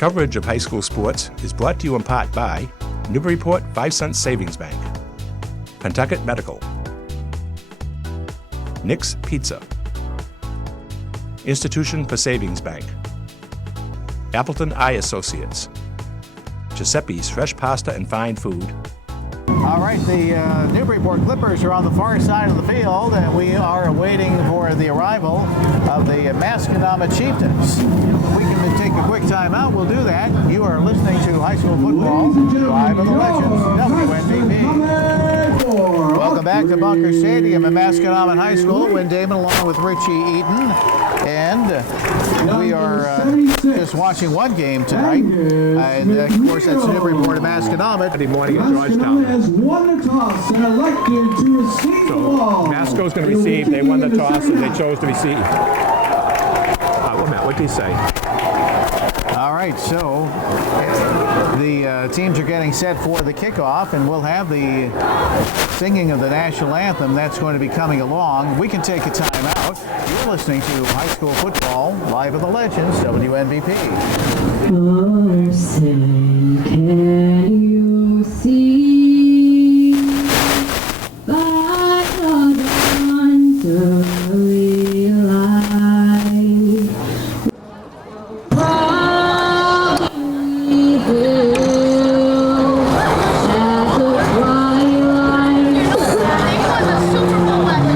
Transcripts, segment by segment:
Coverage of high school sports is brought to you in part by Newburyport 5-Cent Savings Bank, Pentucket Medical, Nick's Pizza, Institution for Savings Bank, Appleton Eye Associates, Giuseppe's Fresh Pasta and Fine Food. All right, the Newburyport Clippers are on the far side of the field, and we are waiting for the arrival of the Masconomet Chieftans. We can take a quick time out. We'll do that. You are listening to High School Football, live on the Legends, WNBP. Welcome back to Bunker Stadium at Masconomet High School. Wynn Damon along with Richie Eaton. And we are just watching one game tonight. And of course, that's Newburyport and Masconomet. Friday morning at Georgetown. Has won the toss and elected to receive the ball. Masco's going to receive. They won the toss and they chose to receive. What did he say? All right, so the teams are getting set for the kickoff, and we'll have the singing of the national anthem. That's going to be coming along. We can take a time out. You're listening to High School Football, live at the Legends, WNBP. Oh, say, can you see by the dawn's early light? Probably will, as the twilight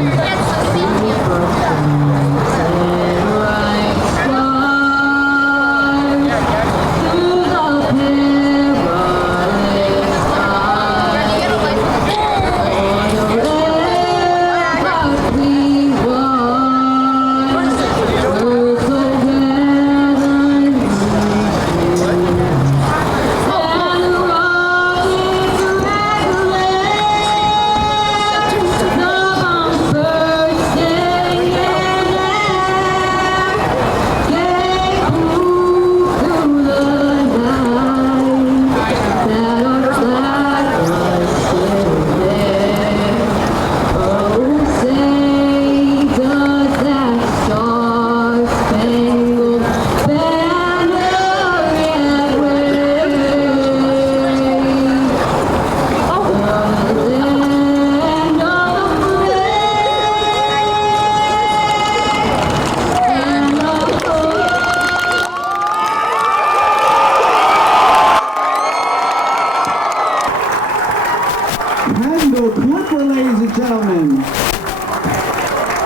Clipper, ladies and gentlemen.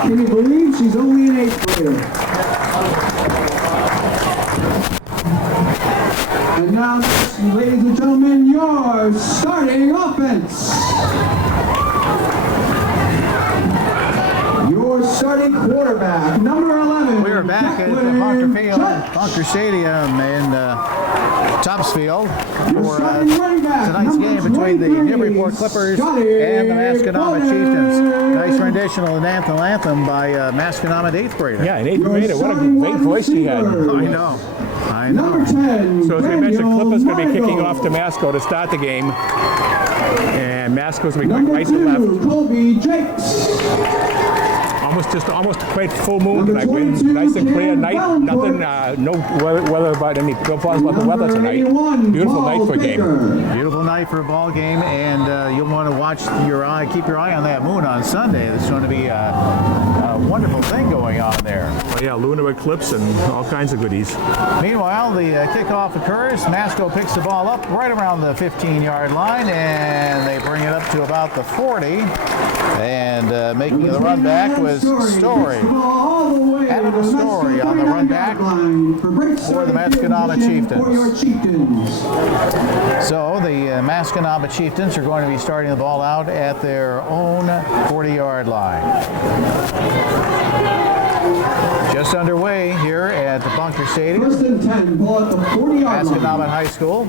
Can you believe she's only an 8th grader? And now, ladies and gentlemen, your starting offense. Your starting quarterback, number 11. We are back at the Bunker Field, Bunker Stadium in Topsfield for tonight's game between the Newburyport Clippers and the Masconomet Chieftans. Nice rendition of the national anthem by Masconomet 8th grader. Yeah, an 8th grader. What a great voice he had. I know. Number 10. So as we mentioned, Clippers going to be kicking off to Masco to start the game. And Masco's going to be going right to left. Colby Jakes. Almost quite full moon tonight. Nice and clear night. Nothing, no weather about any. No problems about the weather tonight. Beautiful night for a game. Beautiful night for a ball game, and you'll want to keep your eye on that moon on Sunday. There's going to be a wonderful thing going on there. Oh yeah, lunar eclipse and all kinds of goodies. Meanwhile, the kickoff occurs. Masco picks the ball up right around the 15-yard line, and they bring it up to about the 40. And making the run back was Story. Adam Story on the run back for the Masconomet Chieftans. So the Masconomet Chieftans are going to be starting the ball out at their own 40-yard line. Just underway here at the Bunker Stadium. First and 10, ball at the 40-yard line. Masconomet High School.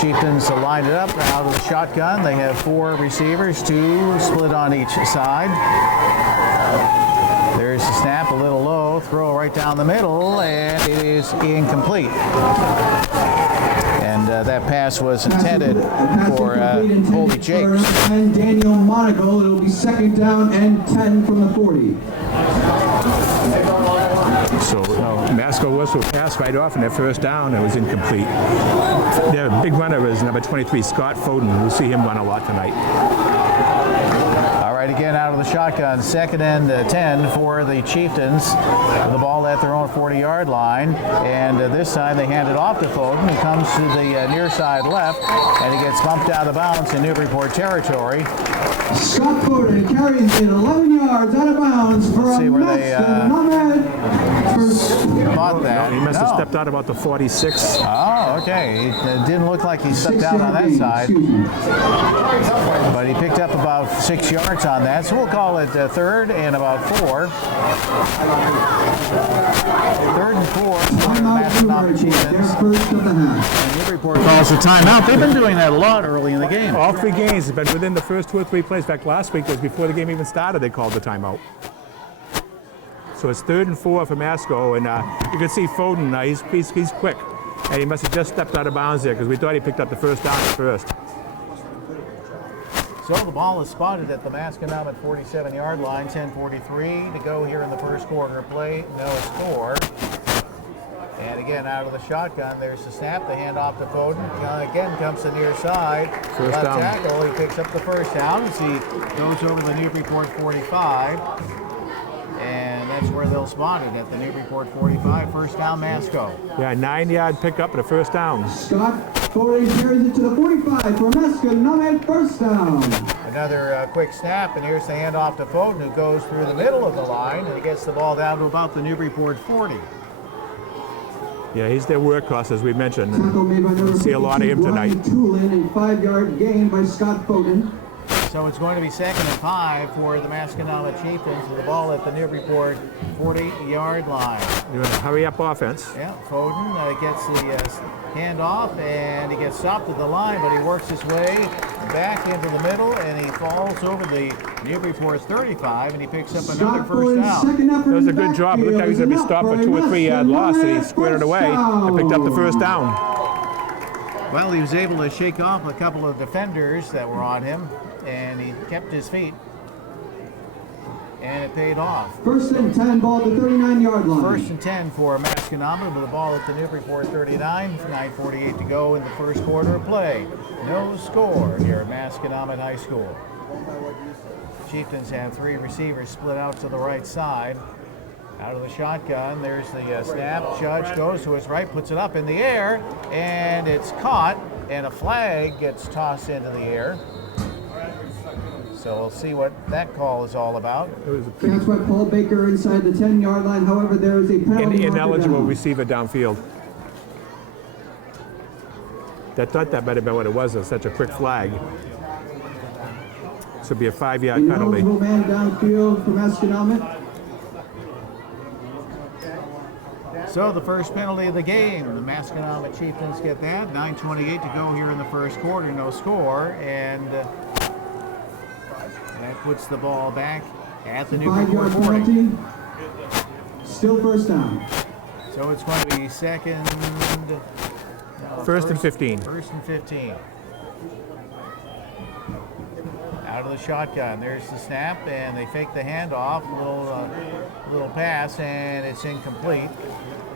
Chieftains lined it up out of the shotgun. They have 4 receivers, 2 split on each side. There's the snap, a little low, throw right down the middle, and it is incomplete. And that pass was intended for Colby Jakes. And Daniel Monaco. It'll be second down and 10 from the 40. So Masco was passed right off in their first down. It was incomplete. Their big runner is number 23, Scott Foden. We'll see him run a lot tonight. All right, again out of the shotgun, 2nd and 10 for the Chieftans. The ball at their own 40-yard line, and this time they hand it off to Foden. He comes to the near side left, and he gets bumped out of bounds in Newburyport territory. Scott Foden carries it 11 yards out of bounds for Let's see a where they spot that. He must have stepped out about the 46. Oh, okay. It didn't look like he stepped out on that side, but he picked up about 6 yards on that. So we'll call it 3rd and about 4. 3rd and 4. Timeout Newburyport, first of the half. Newburyport calls a timeout. They've been doing that a lot early in the game. All 3 games have been within the first 2 or 3 plays. In fact, last week was before the game even started, they called the timeout. So it's 3rd and 4 for Masco, and you can see Foden, he's quick. And he must have just stepped out of bounds there because we thought he picked up the first down at first. So the ball is spotted at the Masconomet 47-yard line, 10:43 to go here in the first quarter of play, no score. And again, out of the shotgun, there's the snap, the handoff to Foden. Again comes the near side. First left down. tackle, he picks up the first down as he goes over the Newburyport 45. And that's where they'll spot it, at the Newburyport 45. First down, Masco. Yeah, 9-yard pickup and a first down. Scott Foden carries it to the 45 for Masconomet, first down. Another quick snap, and here's the handoff to Foden, who goes through the middle of the line, and he gets the ball down to about the Newburyport 40. Yeah, he's their workhorse, as we mentioned. Tackle made by number See a lot of him 52, tonight. Brian Tulin, and 5-yard gain by Scott Foden. So it's going to be 2nd and 5 for the Masconomet Chieftans with the ball at the Newburyport 40-yard line. You want to hurry up offense. Yeah, Foden gets the handoff, and he gets stopped at the line, but he works his way back into the middle, and he falls over the Newburyport 35, and he picks up another Scott first Foden's down. second effort That was a in good job. It looked like he was going to be stopped for 2 or 3 yard loss, and he squared it away and picked up the first down. Well, he was able to shake off a couple of defenders that were on him, and he kept his feet, and it paid off. 1st and 10, ball at the 39-yard line. 1st and 10 for Masconomet with the ball at the Newburyport 39. 9:48 to go in the first quarter of play. No score here at Masconomet High School. Chieftans have 3 receivers split out to the right side. Out of the shotgun, there's the snap. Judge goes to his right, puts it up in the air, and it's caught, and a flag gets tossed into the air. So we'll see what that call is all about. It was a pretty Catch by Paul Baker inside the 10-yard line. However, there is a penalty. ineligible down. receiver downfield. That might have been what it was. It was such a quick flag. This would be a 5-yard penalty. Ineligible man downfield for Masconomet. So the first penalty of the game, the Masconomet Chieftans get that. 9:28 to go here in the first quarter, no score, and that puts the ball back at the Newburyport 5-yard 40. penalty. Still first down. So it's going to be First and 15. 1st and 15. Out of the shotgun, there's the snap, and they fake the handoff, little pass, and it's incomplete.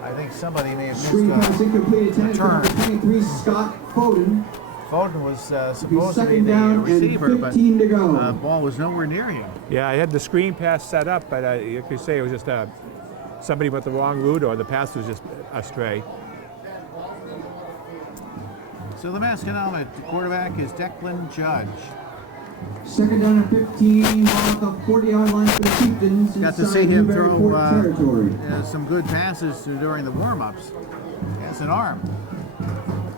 I think somebody may have Screen missed pass incomplete. Attended turn. number 23, Scott Foden. Foden was supposed to be Second the down receiver, and but 15 to go. the ball was nowhere near him. Yeah, I had the screen pass set up, but you could say it was just somebody went the wrong route or the pass was just astray. So the Masconomet quarterback is Declan Judge. Second down and 15, ball at the 40-yard line for the Chieftans. Got to inside see him throw Newburyport territory. some good passes during the warm-ups. Has an arm.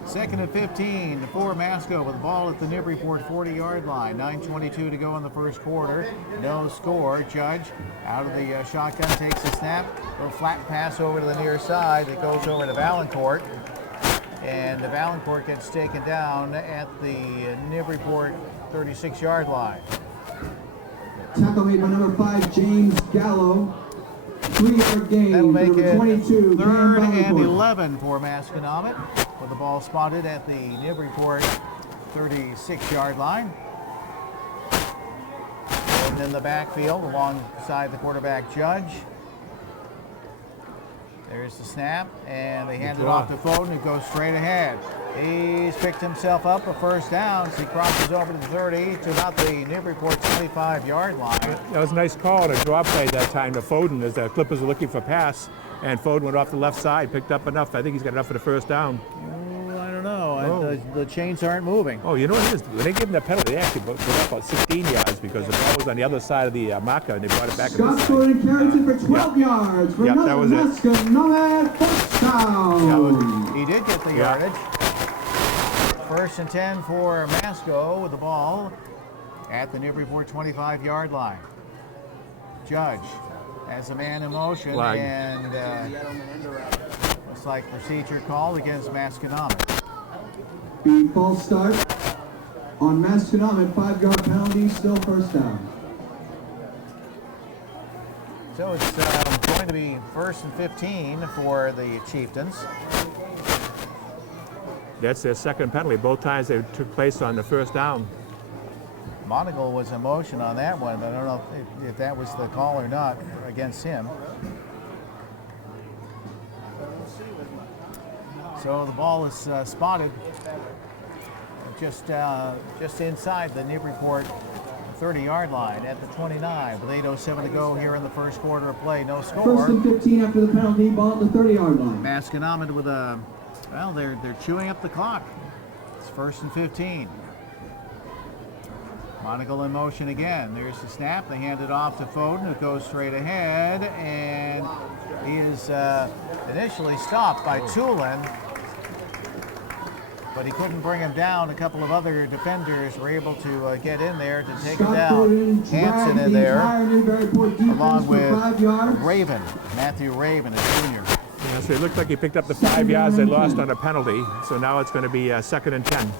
2nd and 15 for Masco with the ball at the Newburyport 40-yard line. 9:22 to go in the first quarter. No score. Judge out of the shotgun takes a snap. Little flat pass over to the near side that goes over to Valancourt. And the Valancourt gets taken down at the Newburyport 36-yard line. Tackle made by number 5, James Gallo. 3-yard gain. That'll make number it 22, 3rd Cam and Valancourt. 11 for Masconomet, with the ball spotted at the Newburyport 36-yard line. And in the backfield alongside the quarterback Judge. There's the snap, and they hand it off to Foden, who goes straight ahead. He's picked himself up a first down, so he crosses over to the 30 to about the Newburyport 25-yard line. That was a nice call and a draw play that time to Foden as the Clippers were looking for pass, and Foden went off the left side, picked up enough. I think he's got enough for the first down. I don't know. The chains aren't moving. Oh, you know what it is? When they gave him the penalty, they actually put up about 16 yards because the ball was on the other side of the marker, and they brought it back. Scott Foden carries it for 12 yards for Yep, another that was it. Masconomet touchdown. He did get the yardage. First and 10 for Masco with the ball at the Newburyport 25-yard line. Judge has a man in motion, Flag. and looks like procedure called against Masconomet. The false start on Masconomet, 5-yard penalty, still first down. So it's going to be first and 15 for the Chieftans. That's their second penalty. Both times they took place on the first down. Monagle was in motion on that one, but I don't know if that was the call or not against him. So the ball is spotted just inside the Newburyport 30-yard line at the 29 with 8:07 to go here in the first quarter of play. No score. First and 15 after the penalty, ball at the 30-yard line. Masconomet with a, well, they're chewing up the clock. It's first and 15. Monagle in motion again. There's the snap. They hand it off to Foden, who goes straight ahead, and he is initially stopped by Tulin, but he couldn't bring him down. A couple of other defenders were able to get in there to take him down. Hansen in there, along with Raven, Matthew Raven, a junior. Yeah, so it looked like he picked up the 5 yards they lost on a penalty. So now it's going to be second and 10.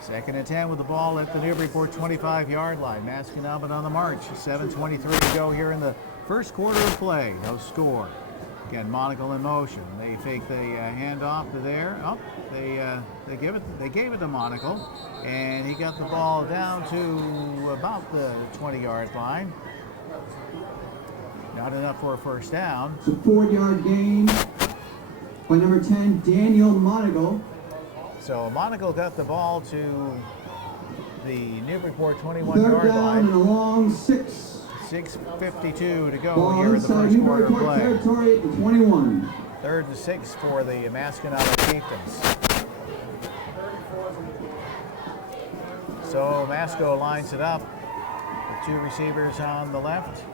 Second and 10 with the ball at the Newburyport 25-yard line. Masconomet on the march. 7:23 to go here in the first quarter of play. No score. Again, Monagle in motion. They fake the handoff to there. Oh, they gave it to Monagle, and he got the ball down to about the 20-yard line. Not enough for a first down. It's a 4-yard gain by number 10, Daniel Monagle. So Monagle got the ball to the Newburyport 21-yard Third down line. and a long 6. 6:52 to go Ball here in the inside first quarter of Newburyport play. territory at the 21. 3rd and 6 for the Masconomet Chieftans. So Masco lines it up with 2 receivers on the left.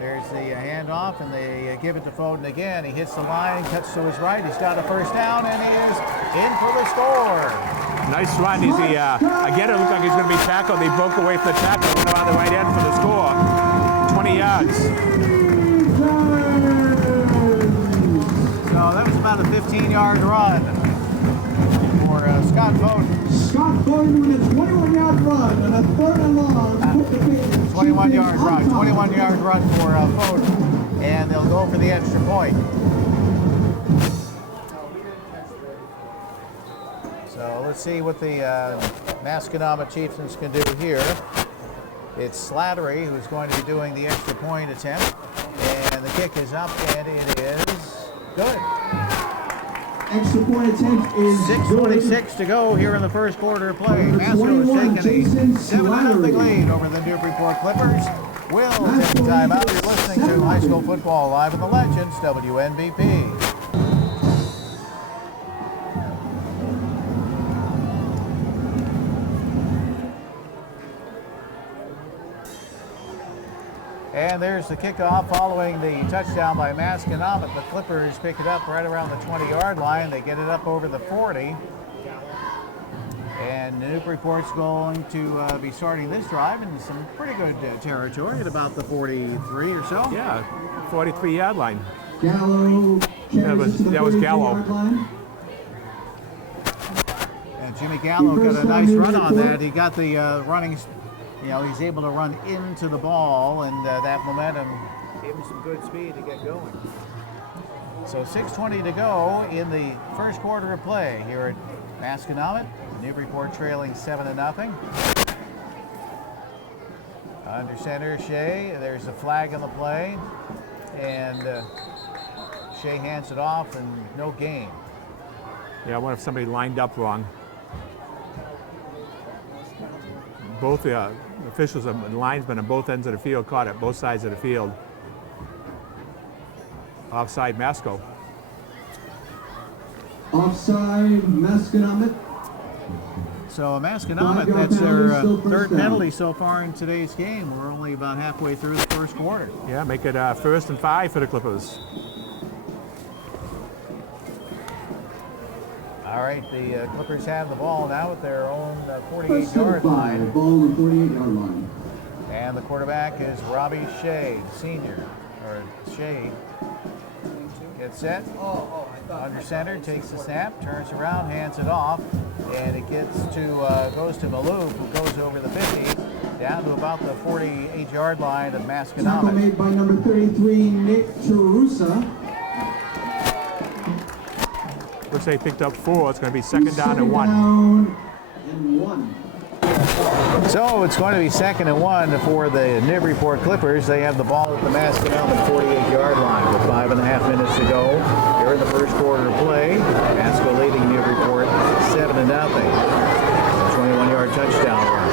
There's the handoff, and they give it to Foden again. He hits the line, cuts to his right. He's got a first down, and he is in for the score. Nice run. Again, it looked like he's going to be tackled. He broke away from the tackle, went around the right end for the score. 20 yards. So that was about a 15-yard run for Scott Foden. Scott Foden with a 21-yard run and a 3rd and long. 21-yard run. 21-yard run for Foden, and they'll go for the extra point. So let's see what the Masconomet Chieftans can do here. It's Slattery who's going to be doing the extra point attempt, and the kick is up, and it is good. Extra point attempt is 6:26 to go here in the first quarter of play. Masco is taking a 7-0 lead over the Newburyport Clippers. Will take the timeout. You're listening to High School Football Live in the Legends, WNBP. And there's the kickoff following the touchdown by Masconomet. The Clippers pick it up right around the 20-yard line. They get it up over the 40. And Newburyport's going to be starting this drive in some pretty good territory at about the 43 or so. Yeah, 43-yard line. Gallo carries it to the that was Gallo. 43-yard line. And Jimmy Gallo got a nice run on that. He got the running, he's able to run into the ball, and that momentum gave him some good speed to get going. So 6:20 to go in the first quarter of play here at Masconomet. Newburyport trailing 7-0. Under center, Shea. There's a flag on the play, and Shea hands it off and no gain. Yeah, I wonder if somebody lined up wrong. Both the officials and linesmen on both ends of the field caught it, both sides of the field. Offside Masco. Offside, Masconomet. So Masconomet, that's their third penalty so far in today's game. We're only about halfway through the first quarter. Yeah, make it 1st and 5 for the Clippers. All right, the Clippers have the ball now at their own First and 48-yard 5, line. ball on the 48-yard line. And the quarterback is Robbie Shea, senior, or Shea. Gets set, under center, takes the snap, turns around, hands it off, and it goes to Malouf, who goes over the 50, down to about the 48-yard line of Tackle Masconomet. made by number 33, Nick Terusa. Looks like they picked up 4. It's going to be second down and 1. Down and 1. So it's going to be 2nd and 1 for the Newburyport Clippers. They have the ball at the Masconomet 48-yard line with 5.5 minutes to go here in the first quarter of play. Masco leading Newburyport 7-0. 21-yard touchdown run.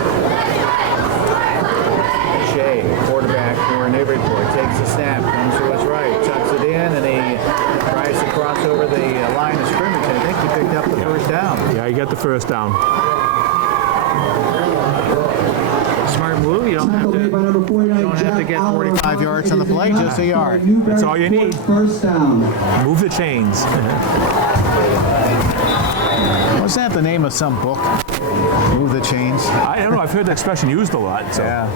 Shea, quarterback for Newburyport, takes the snap, comes to his right, tucks it in, and he tries to cross over the line of scrimmage. I think he picked up the first down. Yeah, you got the first down. Smart move. You don't have Tackle made by to, number 49, don't have to get Jack 45 Oliver. yards on the play, just a yard. That's all you need. First down. Move the chains. Was that the name of some book? Move the chains. I don't know. I've heard the expression used a lot. So. Yeah.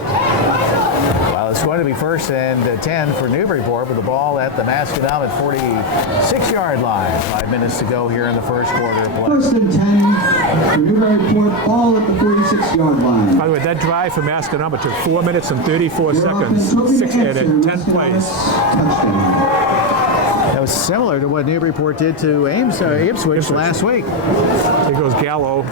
Well, it's going to be 1st and 10 for Newburyport with the ball at the Masconomet 46-yard line. 5 minutes to go here in the first quarter of play. First and 10 for Newburyport, ball at the 46-yard line. By the way, that drive for Masconomet took 4 minutes and 34 Your seconds. offense hoping to 6 and answer 10 plays. Touchdown. That was similar to what Newburyport did to Ipswich last week. Here goes Gallo.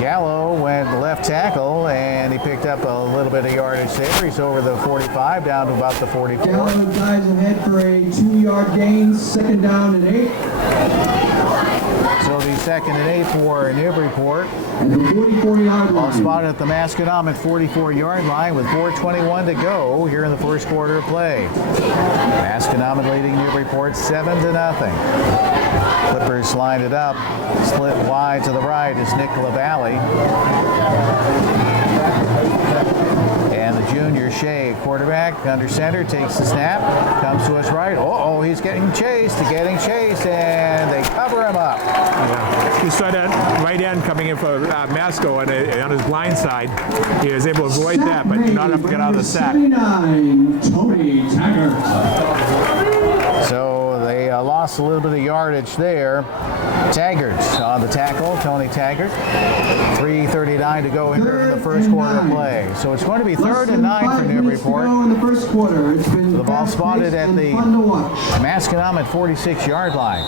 Gallo went left tackle, and he picked up a little bit of yardage there. He's over the 45, down to about the 44. Gallo dives ahead for a 2-yard gain, 2nd down and 8. So it'll be 2nd and 8 for Newburyport. And the 44-yard Ball line. spotted at the Masconomet 44-yard line with 4:21 to go here in the first quarter of play. Masconomet leading Newburyport 7-0. Clippers lined it up, split wide to the right is Nick LaValle. And the junior Shea, quarterback, under center, takes the snap, comes to his right. Oh, he's getting chased, and they cover him up. Yeah. He saw that right end coming in for Masco on his blind side. He was able to avoid that, but not able to get out of the sack. 79, Tony Taggart. So they lost a little bit of yardage there. Taggart on the tackle, Tony Taggart. 3:39 to go here in the first quarter of play. So it's going to be 3rd and 9 for Newburyport. In the first quarter. It's been The ball spotted at the fun to watch. Masconomet 46-yard line.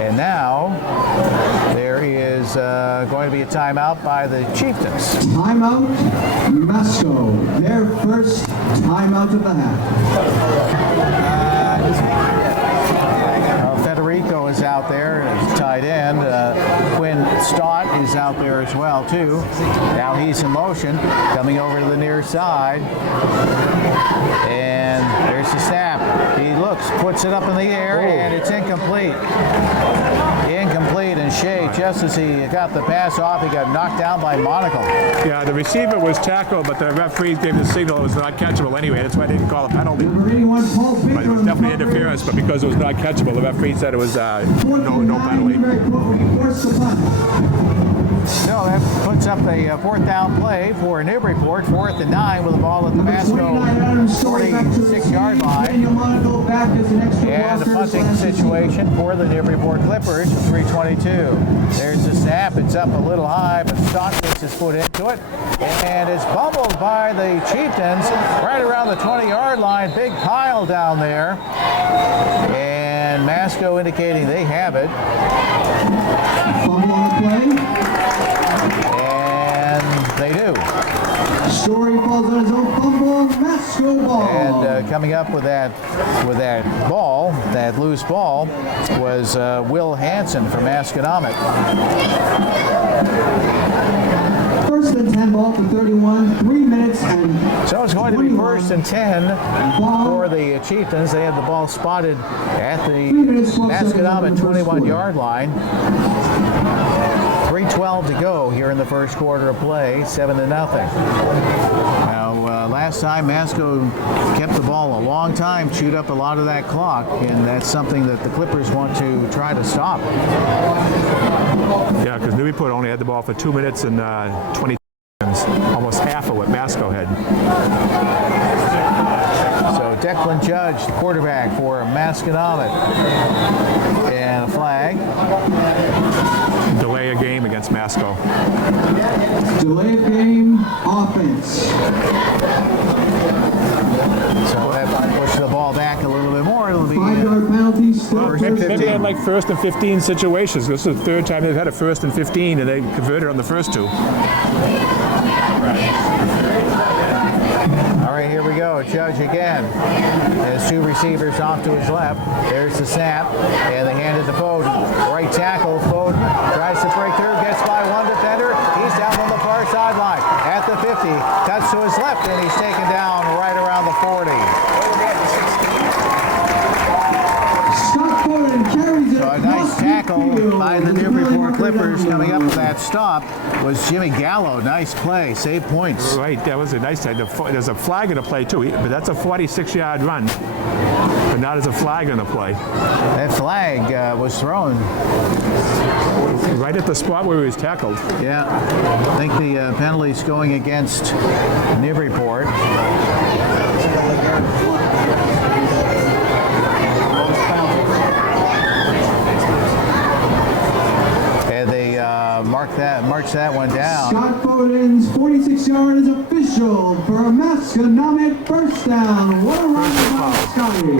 And now there is going to be a timeout by the Chieftans. Timeout, Masco. Their first timeout of the half. Federico is out there as tight end. Quinn Stott is out there as well, too. Now he's in motion, coming over to the near side. And there's the snap. He looks, puts it up in the air, and it's incomplete. Incomplete, and Shea, just as he got the pass off, he got knocked down by Monaco. Yeah, the receiver was tackled, but the referee gave the signal it was not catchable anyway. That's why they didn't call a penalty. Number 81, Paul Baker. But it was definitely interference, but because it was not catchable, the referee said it was no penalty. So that puts up a 4th down play for Newburyport, 4th and 9 with the ball at the Masco 46-yard line. And a punting situation for the Newburyport Clippers with 3:22. There's the snap. It's up a little high, but Stott gets his foot into it. And it's bumbled by the Chieftans right around the 20-yard line. Big pile down there. And Masco indicating they have it. Fumble on the play. And they do. Story falls on his own fumble. Masco ball. And coming up with that ball, that loose ball, was Will Hansen from Masconomet. First and 10 ball for 31, 3 minutes and So it's going to be 21. first and 10 Ball. for the Chieftans. They had the ball spotted at the 3 minutes, 12 seconds Masconomet in the first 21-yard line. 3:12 to go here in the first quarter of play, 7-0. Now, last time Masco kept the ball a long time, chewed up a lot of that clock, and that's something that the Clippers want to try to stop. Yeah, because Newburyport only had the ball for 2 minutes and 20 seconds, almost half of what Masco had. So Declan Judge, the quarterback for Masconomet, and a flag. Delay a game against Masco. delay of game offense. So that might push the ball back a little bit more. It'll be 5-yard penalty. Still First and Maybe they 15. had like first and 15 situations. This is the third time they've had a first and 15, and they converted on the first two. All right, here we go. Judge again. Has two receivers off to his left. There's the snap, and they hand it to Foden. Right tackle, Foden tries to break through, gets by one defender. He's down on the far sideline at the 50. Cuts to his left, and he's taken down right around the 40. Scott Foden carries it So a nice across tackle midfield. by the It's a Newburyport 9-yard Clippers. penalty. Coming up with that stop was Jimmy Gallo. Nice play, save points. Right, that was a nice time. There's a flag in the play too, but that's a 46-yard run. But not as a flag in the play. That flag was thrown. Right at the spot where he was tackled. Yeah, I think the penalty's going against Newburyport. And they march that one down. Scott Foden's 46-yard is official for a Masconomet first down. What a run by Scotty.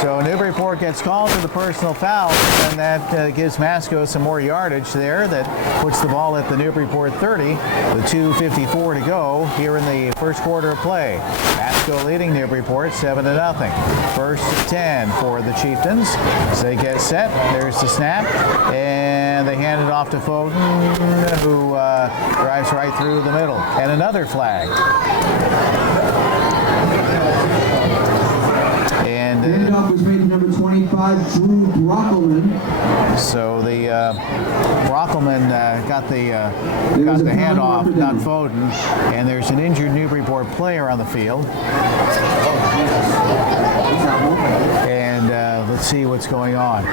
So Newburyport gets called for the personal foul, and that gives Masco some more yardage there. That puts the ball at the Newburyport 30 with 2:54 to go here in the first quarter of play. Masco leading Newburyport 7-0. First and 10 for the Chieftans. So they get set. There's the snap, and they hand it off to Foden, who drives right through the middle. And another flag. And Handoff was made to number 25, Drew Brockelman. so the Brockelman got the was a handoff, penalty not for Foden, and there's an injured Newburyport player on the field. And let's see what's going on.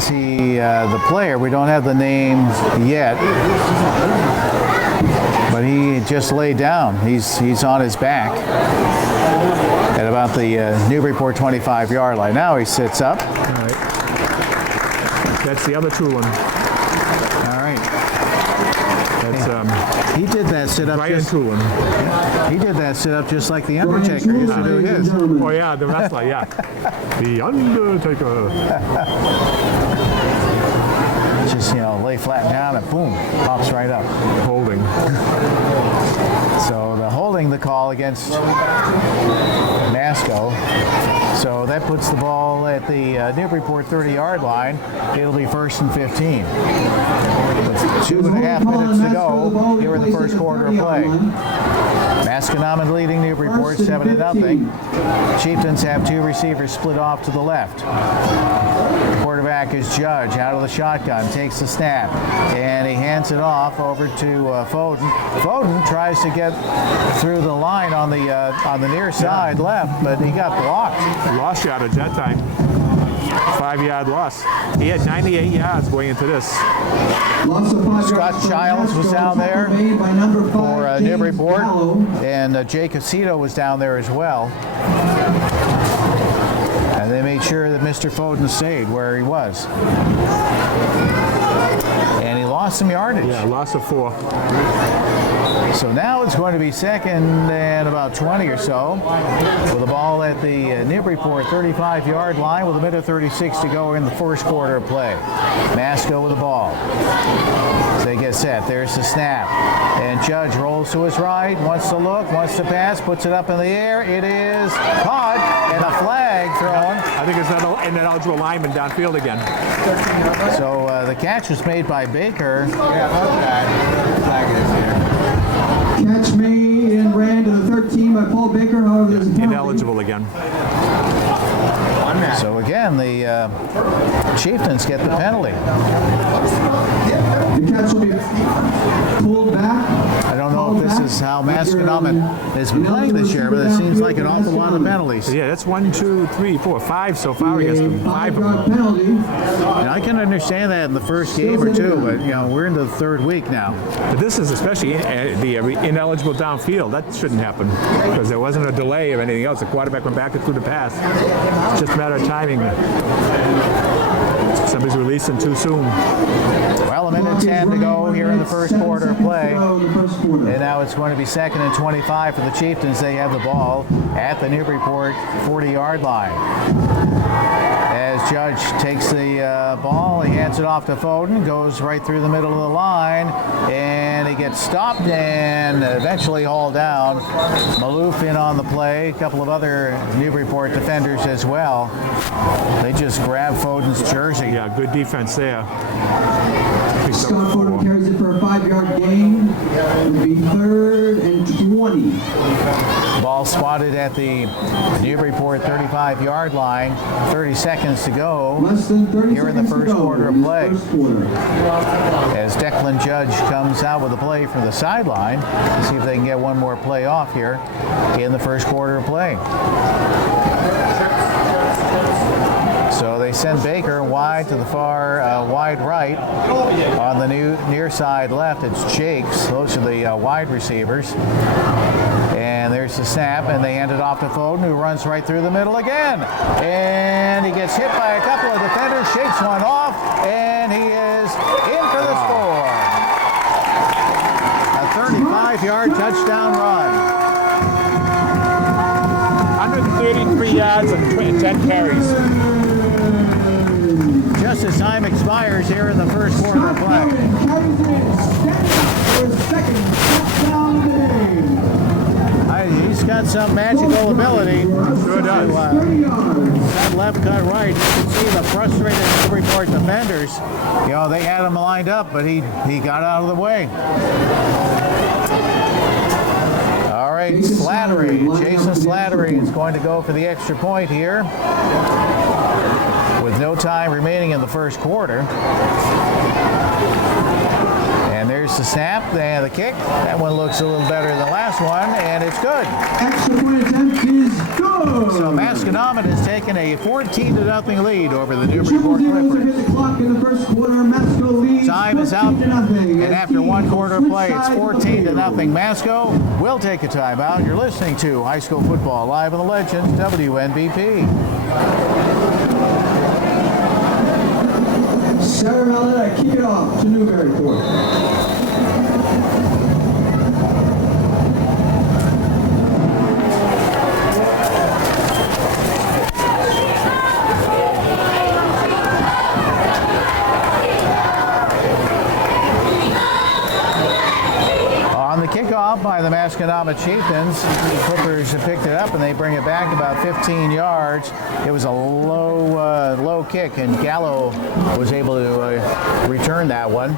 See the player. We don't have the name yet, but he just laid down. He's on his back at about the Newburyport 25-yard line. Now he sits up. All right. That's the other Tulin. All right. That's He did that sit up. Brian Tulin. He did that sit up just like the Undertaker used to do Ladies and his. gentlemen. Oh yeah, the wrestler, yeah. The Undertaker. Just, lay flat down and boom, pops right up. Holding. So the holding the call against Masco. So that puts the ball at the Newburyport 30-yard line. It'll be first and 15. With 2.5 minutes to go here in the first quarter of play. Masconomet leading Newburyport 7-0. Chieftans have two receivers split off to the left. Quarterback is Judge out of the shotgun, takes the snap, and he hands it off over to Foden. Foden tries to get through the line on the near side left, but he got blocked. Lost yardage that time. 5-yard loss. He had 98 yards going into this. Loss of 5 yards Scott from Childs was Masco. down there Made by number 5, for James Newburyport, Gallo. and Jay Casito was down there as well. And they made sure that Mr. Foden stayed where he was. And he lost some yardage. Yeah, loss of 4. So now it's going to be second and about 20 or so, with the ball at the Newburyport 35-yard line with a minute 36 to go in the first quarter of play. Masco with the ball. So they get set. There's the snap. And Judge rolls to his right, wants to look, wants to pass, puts it up in the air. It is caught, and a flag thrown. I think it's an ineligible lineman downfield again. So the catch was made by Baker. Catch made and ran to the 13 by Paul Baker. However, there's a penalty. Ineligible again. So again, the Chieftans get the penalty. The catch will be pulled back. I don't know if this is how Masconomet has been playing this year, but it seems like an awful lot of penalties. Yeah, that's 1, 2, 3, 4, 5 so far against them. 5 of them. Penalty. And I can understand that in the first game or two, but we're into the third week now. But this is especially the ineligible downfield. That shouldn't happen because there wasn't a delay or anything else. The quarterback went back and threw the pass. It's just a matter of timing. Somebody's releasing too soon. Well, a minute 10 to go here in the first quarter of play. And now it's going to be second and 25 for the Chieftans. They have the ball at the Newburyport 40-yard line. As Judge takes the ball, he hands it off to Foden, goes right through the middle of the line, and he gets stopped and eventually hauled down. Maloof in on the play, a couple of other Newburyport defenders as well. They just grab Foden's jersey. Yeah, good defense there. Scott Foden carries it for a 5-yard gain. It will be 3rd and 20. Ball spotted at the Newburyport 35-yard line. 30 seconds to go Less than 30 here in the seconds first to go quarter of in the play. first quarter. As Declan Judge comes out with a play from the sideline to see if they can get one more play off here in the first quarter of play. So they send Baker wide to the far wide right. On the near side left, it's Jakes. Those are the wide receivers. And there's the snap, and they hand it off to Foden, who runs right through the middle again. And he gets hit by a couple of defenders, shakes one off, and he is in for the score. A 35-yard touchdown run. 133 yards and 10 carries. Just as time expires here in the first quarter of play. He's got some magical ability. Sure does. That left cut right. You can see the frustrated Newburyport defenders. They had him lined up, but he got out of the way. All right, Slattery. Jason Slattery is going to go for the extra point here, with no time remaining in the first quarter. And there's the snap and the kick. That one looks a little better than the last one, and it's good. Extra point attempt is good. So Masconomet has taken a 14-0 lead over the Newburyport Clippers. Hit the clock in the first quarter. Masco leads. Time is out, 14-0. and after one quarter of play, it's 14-0. Masco will take a timeout. You're listening to High School Football live on the Legends, WNBP. Sarah Mallet, kick it off to Newburyport. On the kickoff by the Masconomet Chieftans, the Clippers have picked it up and they bring it back about 15 yards. It was a low kick, and Gallo was able to return that one.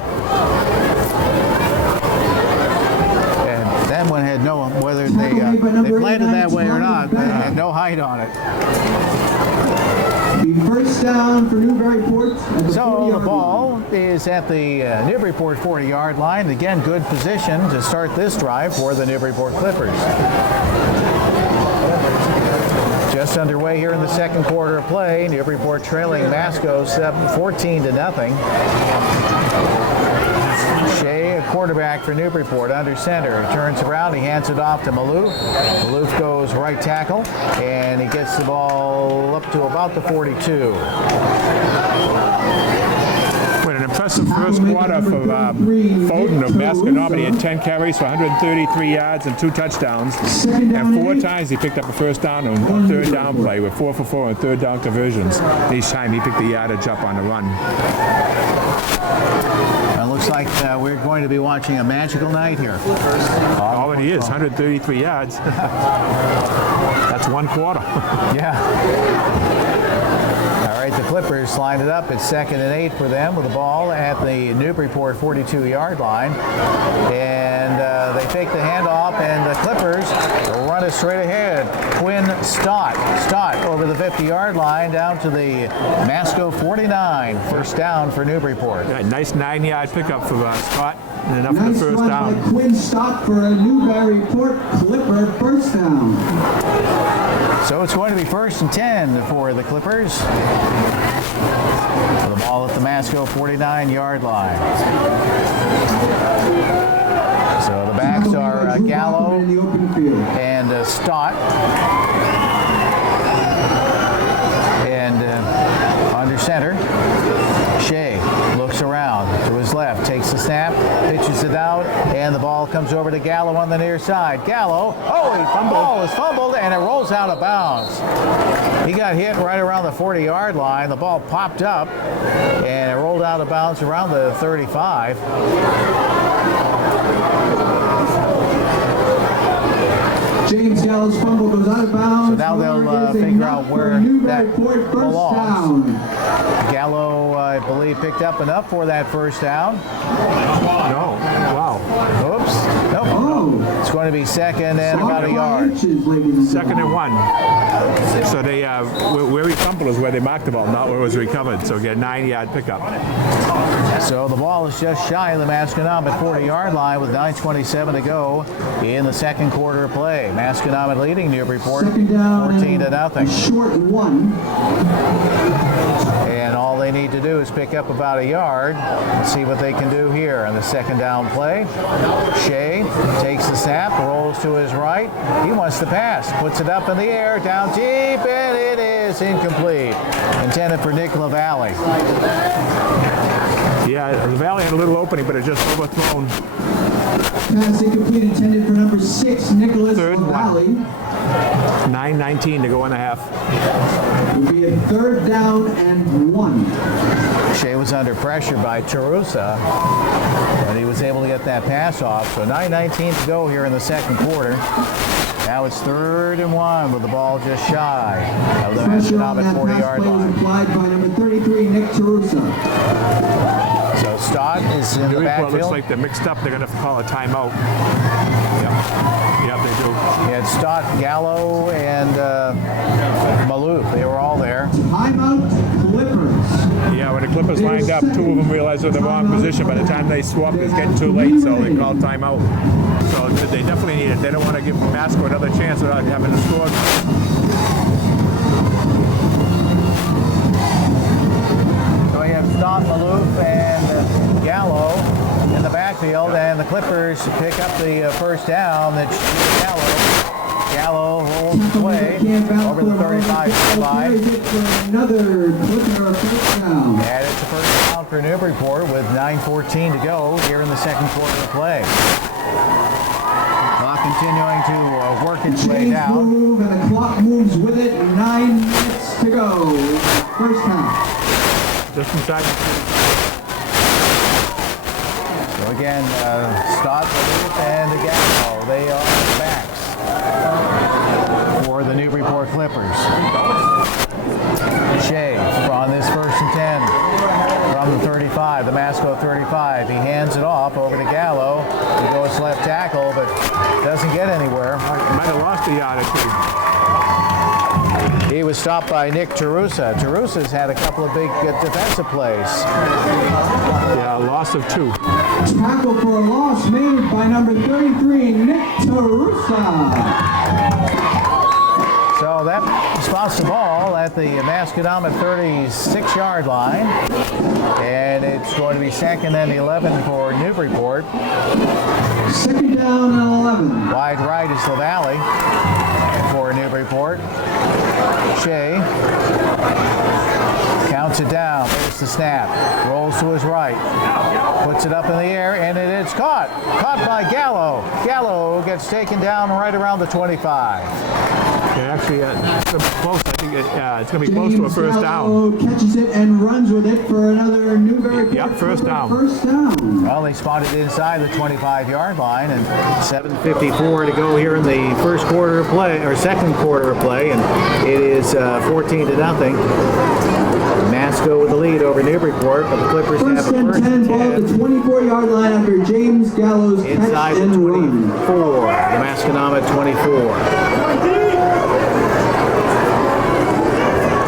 And that one had whether they planned it that way or not, they had no height on it. The first down for Newburyport. So the ball is at the Newburyport 40-yard line. Again, good position to start this drive for the Newburyport Clippers. Just underway here in the second quarter of play. Newburyport trailing Masco 14-0. Shea, a quarterback for Newburyport, under center. He turns around, he hands it off to Maloof. Maloof goes right tackle, and he gets the ball up to about the 42. With an impressive first quarter for Foden of Masconomet. He had 10 carries for 133 yards and 2 touchdowns. And 4 times he picked up a first down and a third down play with 4 for 4 and third down conversions. Each time he picked the yardage up on the run. It looks like we're going to be watching a magical night here. Already is, 133 yards. That's 1 quarter. Yeah. All right, the Clippers lined it up. It's 2nd and 8 for them with the ball at the Newburyport 42-yard line. And they take the handoff, and the Clippers run it straight ahead. Quinn Stott over the 50-yard line down to the Masco 49. First down for Newburyport. Yeah, nice 9-yard pickup for Scott. And enough for the Nice first run down. by Quinn Stott for a Newburyport Clipper first down. So it's going to be 1st and 10 for the Clippers. The ball at the Masco 49-yard line. So the backs are Gallo In the open field. and Stott. And under center, Shea looks around to his left, takes the snap, pitches it out, and the ball comes over to Gallo on the near side. Gallo, the ball is fumbled, and it rolls out of bounds. He got hit right around the 40-yard line. The ball popped up, and it rolled out of bounds around the 35. James Gallo's fumble goes out of bounds. So now they'll figure out where that belongs. Gallo, I believe, picked up enough for that first down. No. Wow. Oops. Nope. Oh. It's going to be 2nd and about a yard. 2nd and 1. So they where he fumbled is where they marked the ball, not where it was recovered. So get a 9-yard pickup. So the ball is just shy of the Masconomet 40-yard line with 9:27 to go in the second quarter of play. Masconomet leading Newburyport 14 to nothing. Short 1. And all they need to do is pick up about a yard and see what they can do here on the second down play. Shea takes the snap, rolls to his right. He wants to pass, puts it up in the air, down deep, and it is incomplete. Intended for Nick LaValle. Yeah, the Valley had a little opening, but it just overthrown. Pass incomplete intended for number 6, Nicholas LaValle. 9:19 to go in the half. Will be a 3rd down and 1. Shea was under pressure by Tarusa, but he was able to get that pass off. So 9:19 to go here in the second quarter. Now it's 3rd and 1 with the ball just shy of the Pressure on Masconomet that 40-yard pass play was line. applied by number 33, Nick Tarusa. So Stott is in the Newburyport backfield. looks like they're mixed up. They're going to have to call a timeout. Yep, they do. He had Stott, Gallo, and Maloof. They were all there. Timeout Clippers. Yeah, when the Clippers lined up, 2 of them realized they're in the wrong position. By the time they swapped, it's getting too late, so they called timeout. So they definitely need it. They don't want to give Masco another chance without having to score. So we have Stott, Maloof, and Gallo in the backfield, and the Clippers pick up the first down. That's Gallo rolls his way over the 35-5. Another Clipper first down. And it's the first down for Newburyport with 9:14 to go here in the second quarter of play. Clock continuing to work its way Chains down. move and the clock moves with it. 9 minutes to go. First half. Just inside. So again, Stott, Maloof, and Gallo, they are the backs for the Newburyport Clippers. Shea on this 1st and 10 from the 35, the Masco 35. He hands it off over to Gallo. He goes left tackle, but doesn't get anywhere. Might have lost a yard or 2. He was stopped by Nick Tarusa. Tarusa's had a couple of big defensive plays. Yeah, a loss of 2. Tackle for a loss made by number 33, Nick Tarusa. So that spots the ball at the Masconomet 36-yard line. And it's going to be 2nd and 11 for Newburyport. 2nd down and 11. Wide right is the Valley for Newburyport. Shea counts it down. There's the snap. Rolls to his right. Puts it up in the air, and it is caught. Caught by Gallo. Gallo gets taken down right around the 25. Yeah, actually, close. I think it's going to be close to a first down. Catches it and runs with it for another Newburyport. Yep, first down. First down. Well, they spotted inside the 25-yard line, and 7:54 to go here in the first quarter of play, or second quarter of play, and it is 14-0. Masco with the lead over Newburyport, but the Clippers have a First and first 10 and ball at 10 the 24-yard line after James Gallo's inside catch the and 24. run. The Masconomet 24.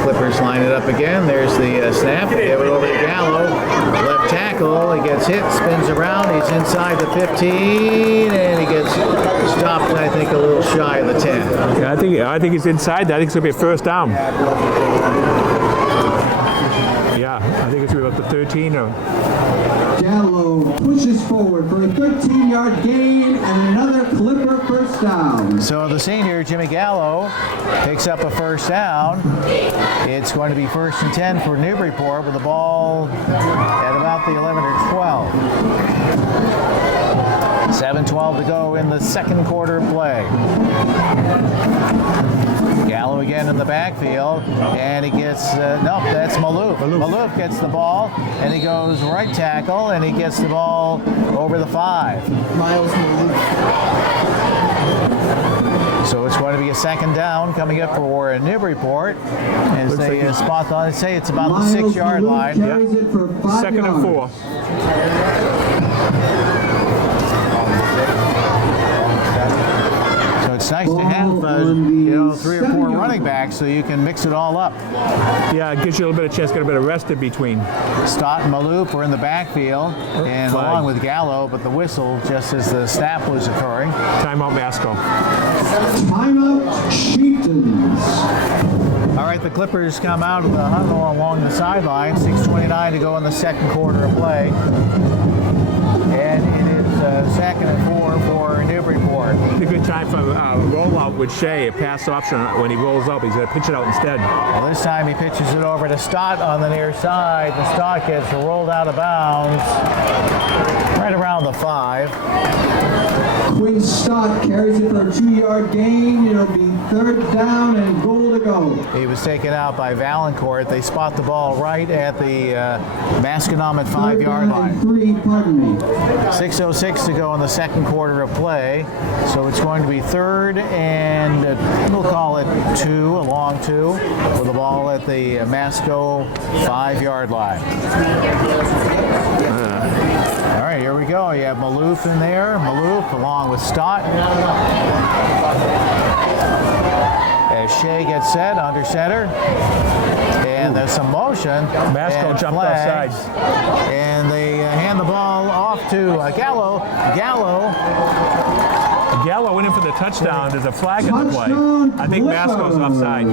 Clippers line it up again. There's the snap. Give it over to Gallo. Left tackle. He gets hit, spins around. He's inside the 15, and he gets stopped, I think, a little shy of the 10. Yeah, I think he's inside that. I think it's going to be a first down. Yeah, I think it's about the 13 or... Gallo pushes forward for a 13-yard gain and another Clipper first down. So the senior, Jimmy Gallo, picks up a first down. It's going to be 1st and 10 for Newburyport with the ball at about the 11 or 12. 7:12 to go in the second quarter of play. Gallo again in the backfield, and he gets, nope, that's Malouf. Malouf gets the ball, and he goes right tackle, and he gets the ball over the 5. Miles Malouf. So it's going to be a 2nd down coming up for Newburyport. As they spot on it, say it's about the 6-yard line. Carries it for 5 2nd and 4. It's nice to have, 3 or 4 running backs so you can mix it all up. Yeah, it gives you a little bit of chance to get a bit of rest in between. Stott and Malouf were in the backfield, and Flag. along with Gallo, but the whistle just as the snap was occurring. Timeout, Masco. Timeout, Chieftans. All right, the Clippers come out of the huddle along the sideline. 6:29 to go in the second quarter of play. And it is 2nd and 4 for Newburyport. It's a good time for rollout with Shea, a pass option. When he rolls up, he's going to pitch it out instead. Well, this time he pitches it over to Stott on the near side. The Stott gets rolled out of bounds right around the 5. Quinn Stott carries it for a 2-yard gain. It'll be 3rd down and goal to go. He was taken out by Valancourt. They spot the ball right at the Masconomet 5-yard line. 3, pardon me. 6:06 to go in the second quarter of play. So it's going to be 3rd and we'll call it 2, a long 2, with the ball at the Masco 5-yard line. All right, here we go. You have Malouf in there. Malouf along with Stott. As Shea gets set under center. And there's some motion. Masco and jumped flags. offside. And they hand the ball off to Gallo. Gallo went in for the touchdown. There's a flag in the play. Touchdown, I think Masco's offside.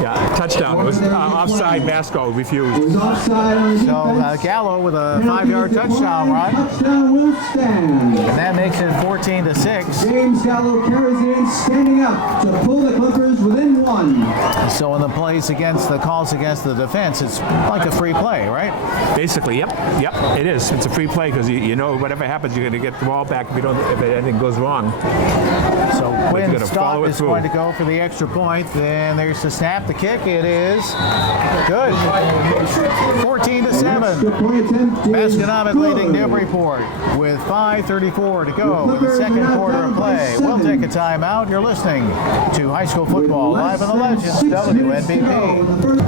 Yeah, touchdown. It was offside. Masco refused. It was offside on the So defense. Gallo with a 5-yard touchdown run. Touchdown will stand. And that makes it 14-6. James Gallo carries it in, standing up to pull the Clippers within 1. So in the plays against the calls against the defense, it's like a free play, right? Basically, yep, it is. It's a free play because you know whatever happens, you're going to get the ball back if anything goes wrong. So Quinn gotta follow Stott it is through. going to go for the extra point. Then there's the snap, the kick. It is good. 14-7. The point attempt is Masconomet good. leading Newburyport with 5:34 to go in the second quarter of play. We'll take a timeout. You're listening to High School Football live on the Legends, 6 minutes to go WNBP. in the first.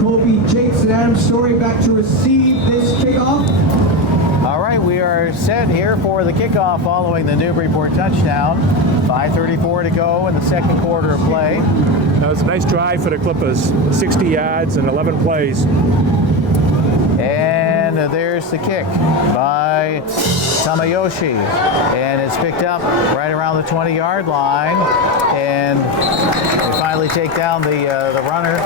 Kobe Jakes and Adam Story back to receive this kickoff. All right, we are set here for the kickoff following the Newburyport touchdown. 5:34 to go in the second quarter of play. That was a nice drive for the Clippers. 60 yards and 11 plays. And and there's the kick by Tamayoshi. And it's picked up right around the 20-yard line. And they finally take down the runner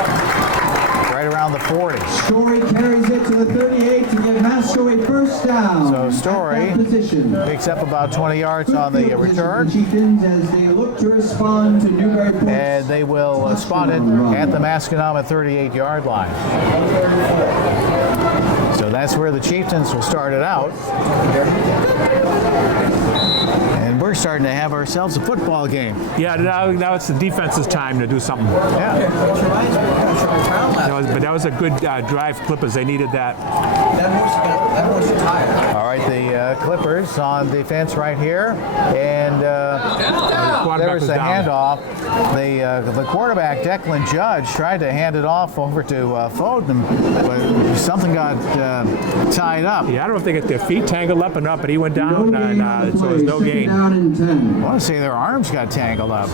right around the 40. Story carries it to the 38 to give Masco a first down. So Story picks up about 20 yards on the return. Chieftans as they look to respond to Newburyport. And they will spot it at the Masconomet 38-yard line. So that's where the Chieftans will start it out. And we're starting to have ourselves a football game. Yeah, now it's the defense's time to do something. Yeah. That was a good drive, Clippers. They needed that. All right, the Clippers on defense right here. And there was the handoff. The quarterback, Declan Judge, tried to hand it off over to Foden, but something got tied up. Yeah, I don't know if they get their feet tangled up or not, but he went down, so it was no gain. Down and 10. I want to say their arms got tangled up.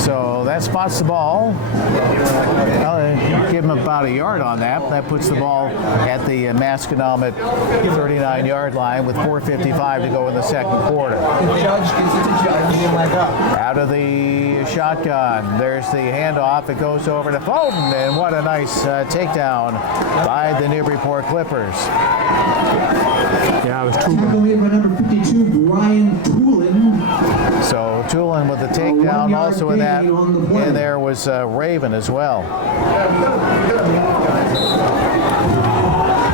So that spots the ball. I'll give him about a yard on that. That puts the ball at the Masconomet 39-yard line with 4:55 to go in the second quarter. Out of the shotgun, there's the handoff. It goes over to Foden, and what a nice takedown by the Newburyport Clippers. Yeah, it was Tackle made by number 52, Brian Toolin. So Toolin with the takedown, 1 yard also in that, gain on the play. and there was Raven as well.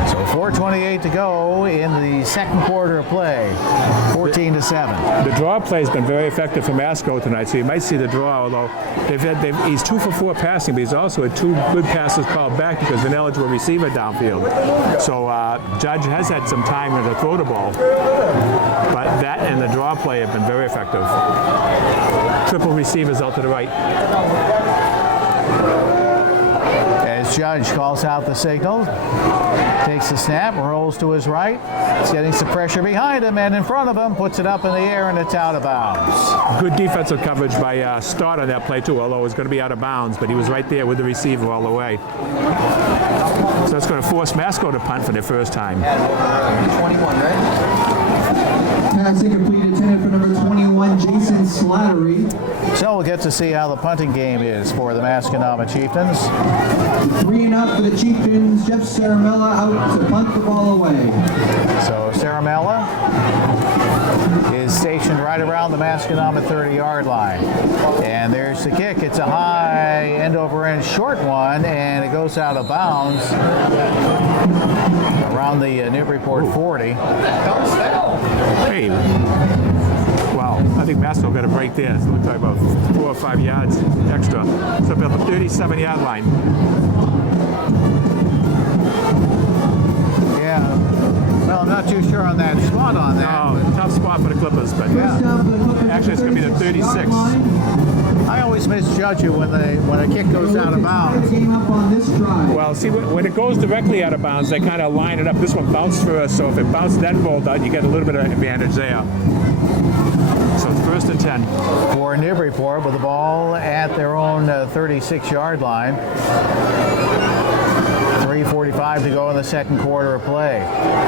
So 4:28 to go in the second quarter of play, 14-7. The draw play has been very effective for Masco tonight, so you might see the draw, although he's 2 for 4 passing, but he's also had 2 good passes called back because of an eligible receiver downfield. So Judge has had some time to throw the ball, but that and the draw play have been very effective. Triple receivers out to the right. As Judge calls out the signal, takes the snap, rolls to his right. He's getting some pressure behind him and in front of him, puts it up in the air, and it's out of bounds. Good defensive coverage by Stott on that play too, although it was going to be out of bounds, but he was right there with the receiver all the way. So that's going to force Masco to punt for their first time. 21, right? Pass incomplete, intended for number 21, Jason Slattery. So we'll get to see how the punting game is for the Masconomet Chieftans. 3 and out for the Chieftans. Jeff Saramella out to punt the ball away. So Saramella is stationed right around the Masconomet 30-yard line. And there's the kick. It's a high end-over-end short one, and it goes out of bounds around the Newburyport 40. Hey, wow, I think Masco got a break there. So we're talking about 4 or 5 yards extra. So about the 37-yard line. Yeah. Well, I'm not too sure on that spot on that. No, tough spot for the Clippers, but First down for the Clippers. actually it's going to be the 36. I always misjudge you when a kick goes out of bounds. Game up on this drive. Well, see, when it goes directly out of bounds, they kind of line it up. This one bounced first, so if it bounced then rolled out, you get a little bit of advantage there. So it's 1st and 10. For Newburyport with the ball at their own 36-yard line. 3:45 to go in the second quarter of play.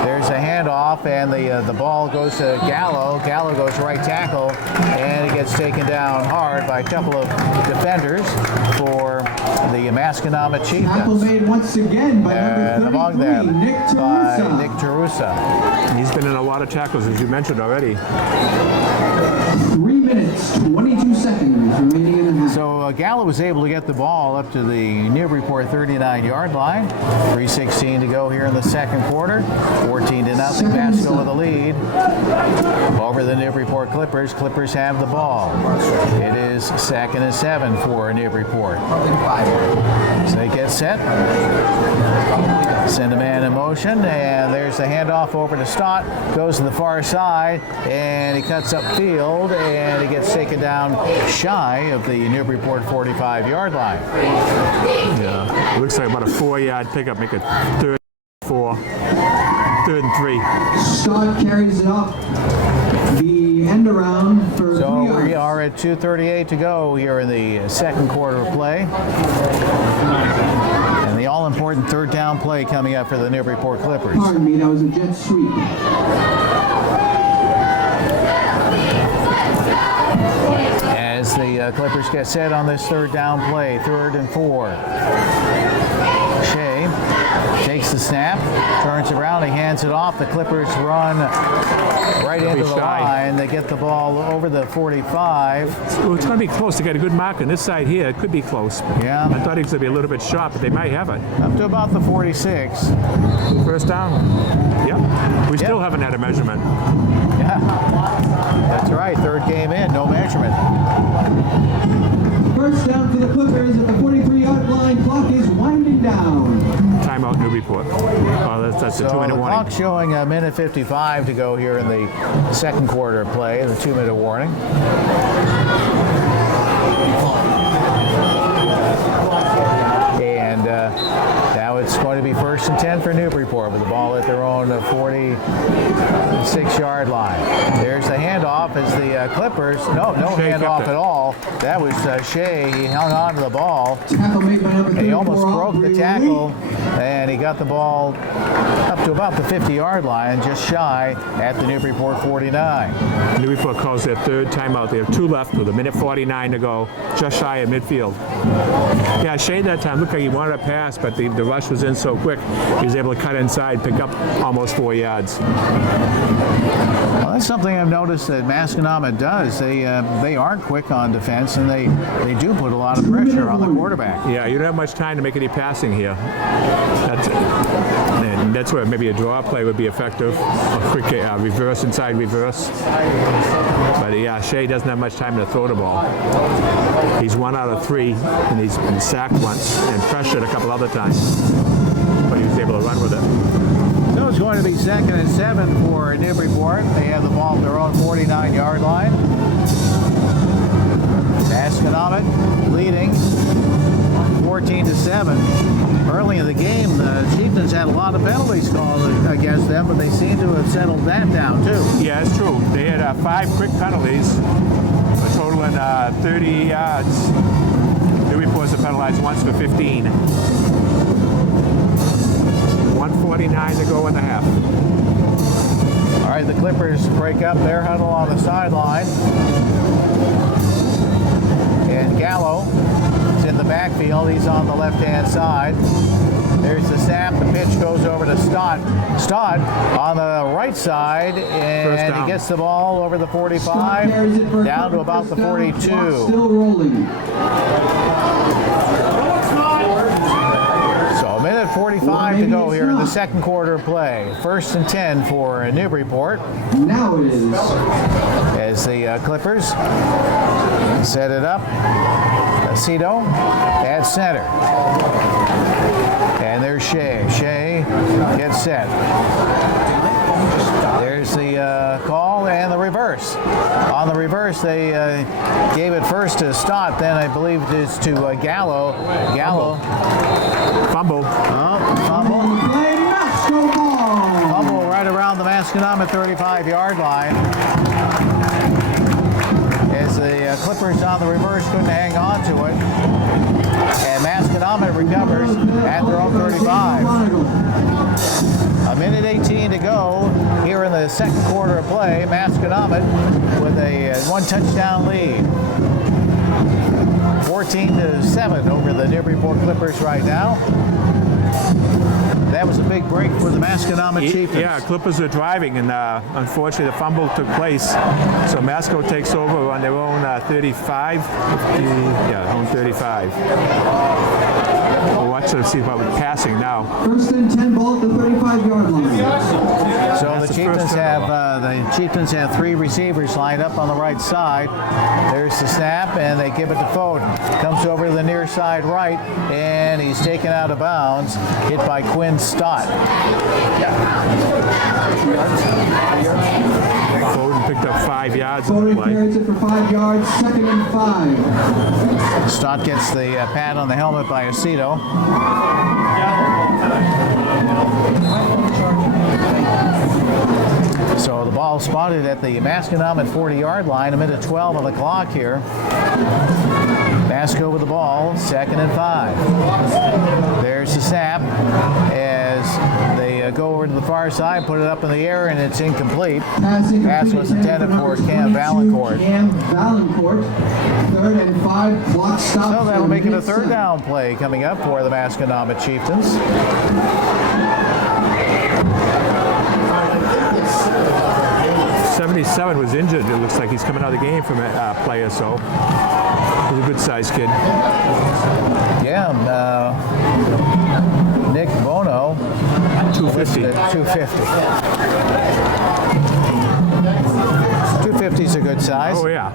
There's a handoff, and the ball goes to Gallo. Gallo goes right tackle, and it gets taken down hard by a couple of defenders for the Masconomet Tackle Chieftans. made once again by And number among 33, them Nick by Tarusa. Nick Tarusa. He's been in a lot of tackles, as you mentioned already. 3 minutes, 22 seconds remaining in the half. So Gallo was able to get the ball up to the Newburyport 39-yard line. 3:16 to go here in the second quarter. 14-0. Masco with the lead over the Newburyport Clippers. Clippers have the ball. It is 2nd and 7 for Newburyport. So they get set. Send a man in motion, and there's the handoff over to Stott. Goes to the far side, and he cuts up field, and he gets taken down shy of the Newburyport 45-yard line. Yeah, it looks like about a 4-yard pickup, make it 3rd and 4, 3rd and 3. Stott carries it up. The end around for So 3 we yards. are at 2:38 to go here in the second quarter of play. And the all-important third down play coming up for the Newburyport Clippers. Pardon me, that was a jet sweep. As the Clippers get set on this third down play, 3rd and 4. Shea takes the snap, turns around, he hands it off. The Clippers run right into the line. They get the ball over the 45. Well, it's going to be close. They got a good mark on this side here. It could be close. Yeah. I thought he was going to be a little bit short, but they might have it. Up to about the 46. First down. Yep. We still haven't had a measurement. Yeah, that's right. Third game in, no measurement. First down for the Clippers at the 43-yard line. Clock is winding down. Timeout Newburyport. Oh, that's a So 2-minute the warning. clock showing a minute 55 to go here in the second quarter of play, the 2-minute warning. And now it's going to be 1st and 10 for Newburyport with the ball at their own 46-yard line. There's the handoff as the Clippers, no Shea handoff kept it. at all. That was Shea. He hung on to the ball. Tackle made by number 34. He almost broke the Aubrey tackle, and he got the ball up to about the 50-yard line, just shy at the Newburyport 49. Newburyport calls their third timeout. They have 2 left with a minute 49 to go, just shy of midfield. Yeah, Shea that time looked like he wanted to pass, but the rush was in so quick, he was able to cut inside, pick up almost 4 yards. Well, that's something I've noticed that Masconomet does. They aren't quick on defense, and they do put a lot of pressure on the quarterback. Yeah, you don't have much time to make any passing here. That's where maybe a draw play would be effective. A quick reverse inside reverse. But yeah, Shea doesn't have much time to throw the ball. He's 1 out of 3, and he's been sacked once and pressured a couple other times. But he was able to run with it. So it's going to be 2nd and 7 for Newburyport. They have the ball at their own 49-yard line. Masconomet leading 14-7. Early in the game, the Chieftans had a lot of penalties called against them, but they seem to have settled that down too. Yeah, it's true. They had 5 quick penalties, totaling 30 yards. Newburyport's penalized once for 15. 1:49 to go in the half. All right, the Clippers break up their huddle on the sideline. And Gallo is in the backfield. He's on the left-hand side. There's the snap. The pitch goes over to Stott. Stott on the right side, and he gets the ball over the 45, down to about the 42. Still rolling. So a minute 45 to go here in the second quarter of play. 1st and 10 for Newburyport. Now it is. As the Clippers set it up. Aceto at center. And there's Shea. Shea gets set. There's the call and the reverse. On the reverse, they gave it first to Stott, then I believe it's to Gallo. Gallo. Fumble. Fumble. On the play, Masco ball. Fumble right around the Masconomet 35-yard line. As the Clippers on the reverse couldn't hang on to it. And Masconomet recovers at their own 35. A minute 18 to go here in the second quarter of play. Masconomet with a 1-touchdown lead. 14-7 over the Newburyport Clippers right now. That was a big break for the Masconomet Chieftans. Yeah, Clippers are driving, and unfortunately the fumble took place. So Masco takes over on their own 35. Own 35. We'll watch to see about passing now. 1st and 10 ball at the 35-yard line. So That's the the first Chieftans have 3 receivers lined up on the right side. There's the snap, and they give it to Foden. Comes over to the near side right, and he's taken out of bounds, hit by Quinn Stott. Foden picked up 5 yards in the Foden play. carries it for 5 yards. 2nd and 5. Stott gets the pad on the helmet by Aceto. So the ball spotted at the Masconomet 40-yard line, a minute 12 on the clock here. Masco with the ball, 2nd and 5. There's the snap as they go over to the far side, put it up in the air, and it's incomplete. Pass was intended for Cam Valancourt. Cam Valancourt, 3rd and 5, clock stop. So that'll make it a 3rd down play coming up for the Masconomet Chieftans. 77 was injured. It looks like he's coming out of the game from a player, so he's a good-sized kid. Yeah, Nick Bono. 250. 250. 250 is a good size. Oh, yeah.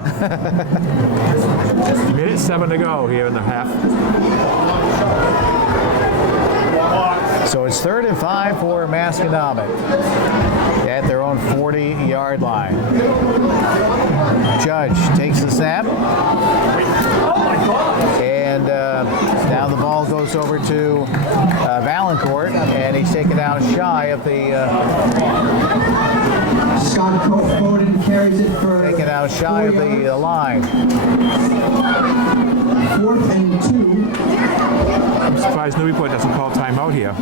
Minute 7 to go here in the half. So it's 3rd and 5 for Masconomet at their own 40-yard line. Judge takes the snap. And now the ball goes over to Valancourt, and he's taken out shy of the... Scott Foden carries it for... taken out shy of the line. 4th and 2. I'm surprised Newburyport doesn't call timeout here.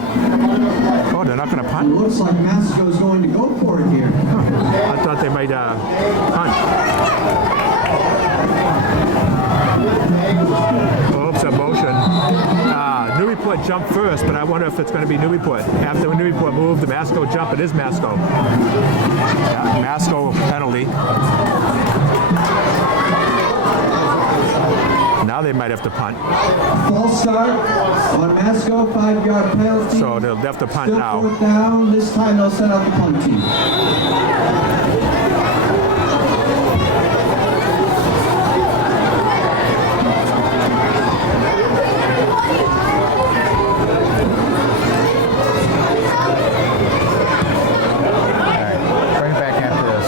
Oh, they're not going to punt? Looks like Masco's going to go for it here. I thought they might punt. Oops, a motion. Newburyport jumped first, but I wonder if it's going to be Newburyport. After Newburyport moved, the Masco jump, it is Masco. Yeah, Masco penalty. Now they might have to punt. False start on Masco, 5-yard penalty. So they'll have to punt Still now. 4th down. This time they'll set out the punt team. Back after this.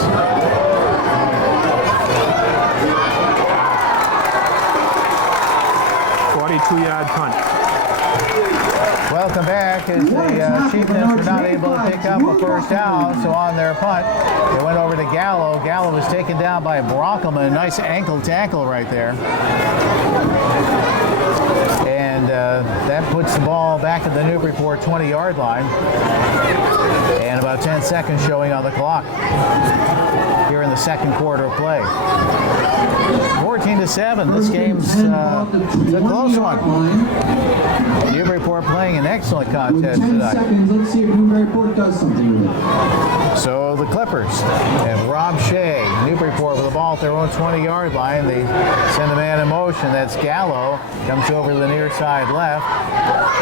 42-yard punt. Welcome back as the Chieftans were not able to pick up a 1st down, so on their punt, they went over to Gallo. Gallo was taken down by Brockelman. Nice ankle tackle right there. And that puts the ball back at the Newburyport 20-yard line. And about 10 seconds showing on the clock here in the 2nd quarter of play. 14-7. This game's a close one. Newburyport playing an excellent contest 10 tonight. seconds. Let's see if Newburyport does something with it. So the Clippers have Rob Shea, Newburyport with the ball at their own 20-yard line. They send a man in motion. That's Gallo. Comes over to the near side left.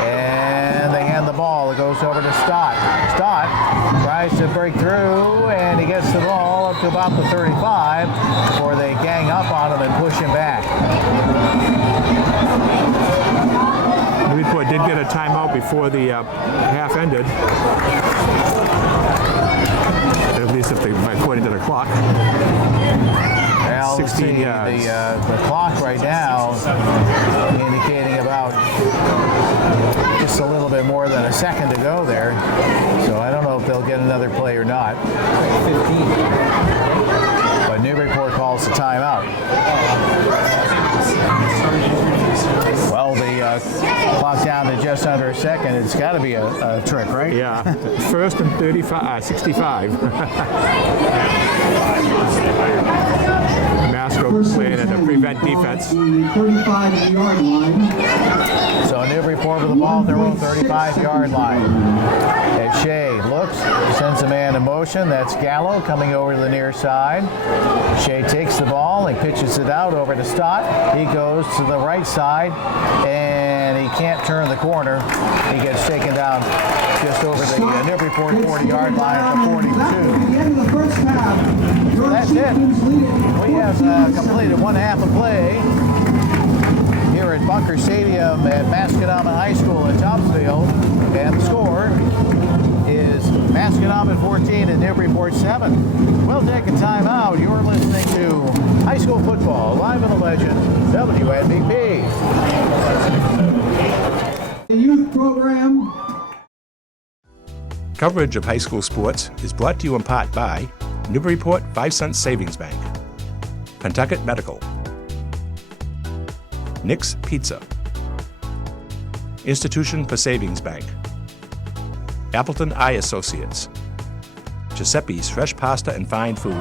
And they hand the ball. It goes over to Stott. Stott tries to break through, and he gets the ball up to about the 35 before they gang up on him and push him back. Newburyport did get a timeout before the half ended. At least if they, according to the clock. Well, 16 see, yards. the clock right now indicating about just a little bit more than a second to go there. So I don't know if they'll get another play or not. 15. But Newburyport calls the timeout. Well, the clock down to just under a second. It's got to be a trick, right? Yeah. 1st and 65. Masco playing in a prevent defense. 35-yard line. So Newburyport with the ball at their own 35-yard line. As Shea looks, sends a man in motion. That's Gallo coming over to the near side. Shea takes the ball and pitches it out over to Stott. He goes to the right side, and he can't turn the corner. He gets taken down just over the Newburyport 40-yard line at the 42. That will be the end of the first half. That's it. We have completed one half of play here at Bunker Stadium at Masconomet High School in Topsfield. And the score is Masconomet 14 and Newburyport 7. We'll take a timeout. You're listening to high school football live on the legend WNBP. The youth program. Coverage of high school sports is brought to you in part by Newburyport 5 Cent Savings Bank, Pentucket Medical, Nick's Pizza, Institution for Savings Bank, Appleton Eye Associates, Giuseppe's Fresh Pasta and Fine Food,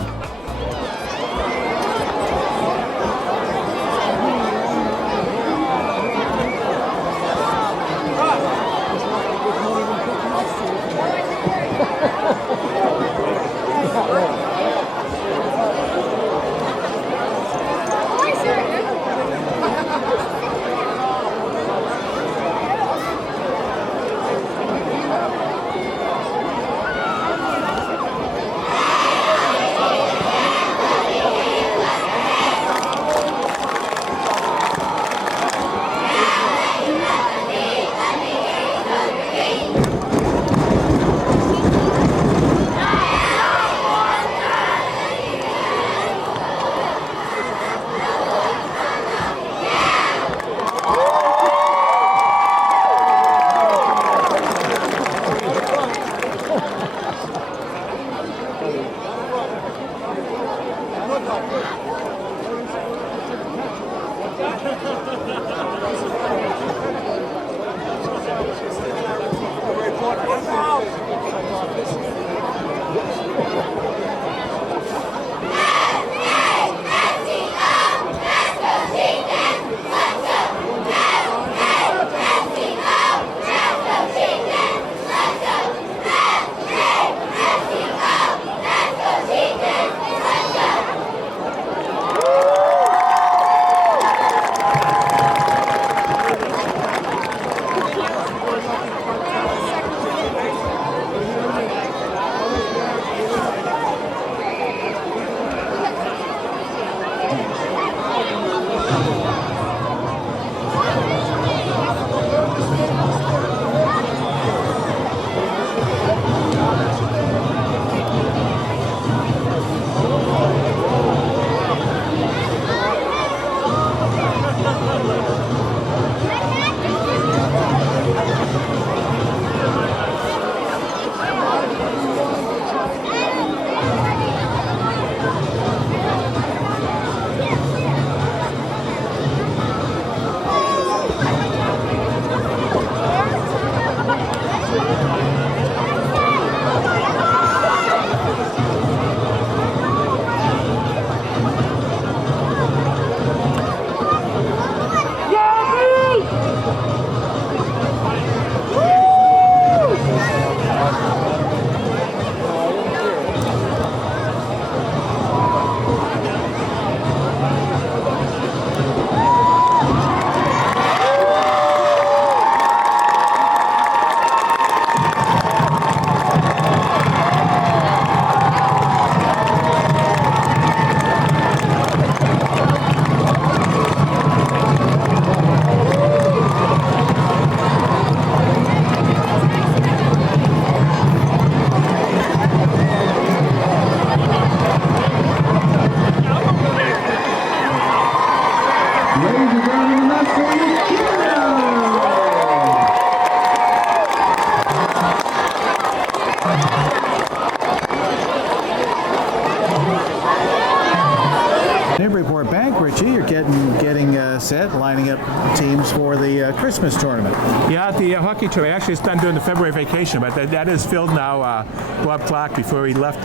Newburyport Bank, Richie, you're getting set, lining up teams for the Christmas tournament. Yeah, the hockey tournament actually is done during the February vacation, but that is filled now. Bob Clark, before he left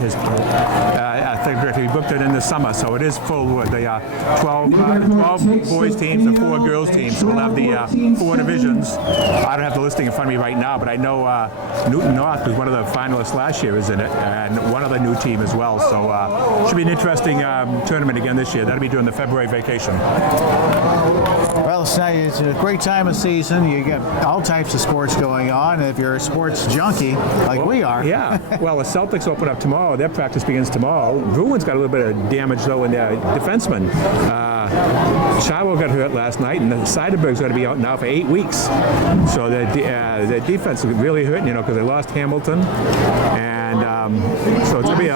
his he booked it in the summer, so it is full with the 12 boys teams and 4 girls teams. So we'll have the 4 divisions. I don't have the listing in front of me right now, but I know Newton North was one of the finalists last year, is in it, and one other new team as well. So should be an interesting tournament again this year. That'll be during the February vacation. Well, it's a great time of season. You get all types of sports going on. If you're a sports junkie like we are. Yeah. Well, the Celtics open up tomorrow. Their practice begins tomorrow. Bruins got a little bit of damage, though, in their defenseman. Chavo got hurt last night, and Seidenberg's going to be out now for 8 weeks. So the defense is really hurting, because they lost Hamilton. And And so it's going to be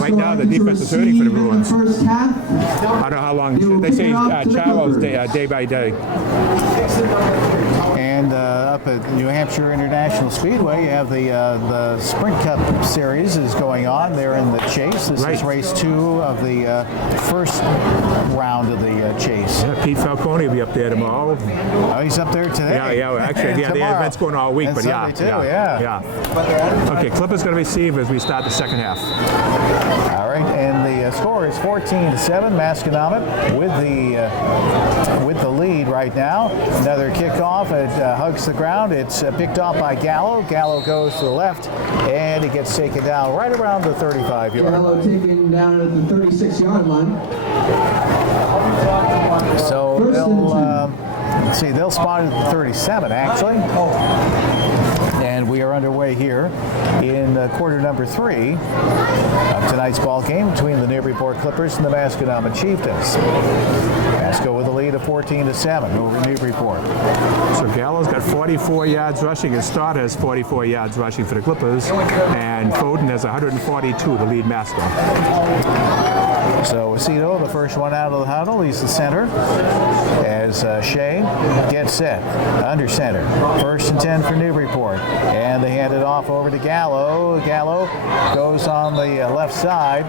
right now the defense is hurting for the Bruins. First half. I don't know how long. They say Charles day by day. And up at New Hampshire International Speedway, you have the Sprint Cup Series is going on. They're in the chase. This is race 2 of the first round of the chase. Yeah, Pete Falcone will be up there tomorrow. Oh, he's up there today. Yeah. Actually, the event's going all week, And but Sunday too, yeah. Okay, Clippers going to receive as we start the second half. All right, and the score is 14-7. Masconomet with the lead right now. Another kickoff. It hugs the ground. It's picked off by Gallo. Gallo goes to the left, and he gets taken down right around the 35-yard Gallo line. taken down at the 36-yard line. So First they'll and 10. let's see. They'll spot it at 37 actually. And we are underway here in quarter number 3 of tonight's ball game between the Newburyport Clippers and the Masconomet Chieftans. Masco with a lead of 14-7 over Newburyport. So Gallo's got 44 yards rushing. His starter has 44 yards rushing for the Clippers, and Foden has 142 to lead Masco. So Aceto, the first one out of the huddle, he's the center. As Shea gets set, under center. First and 10 for Newburyport. And they hand it off over to Gallo. Gallo goes on the left side.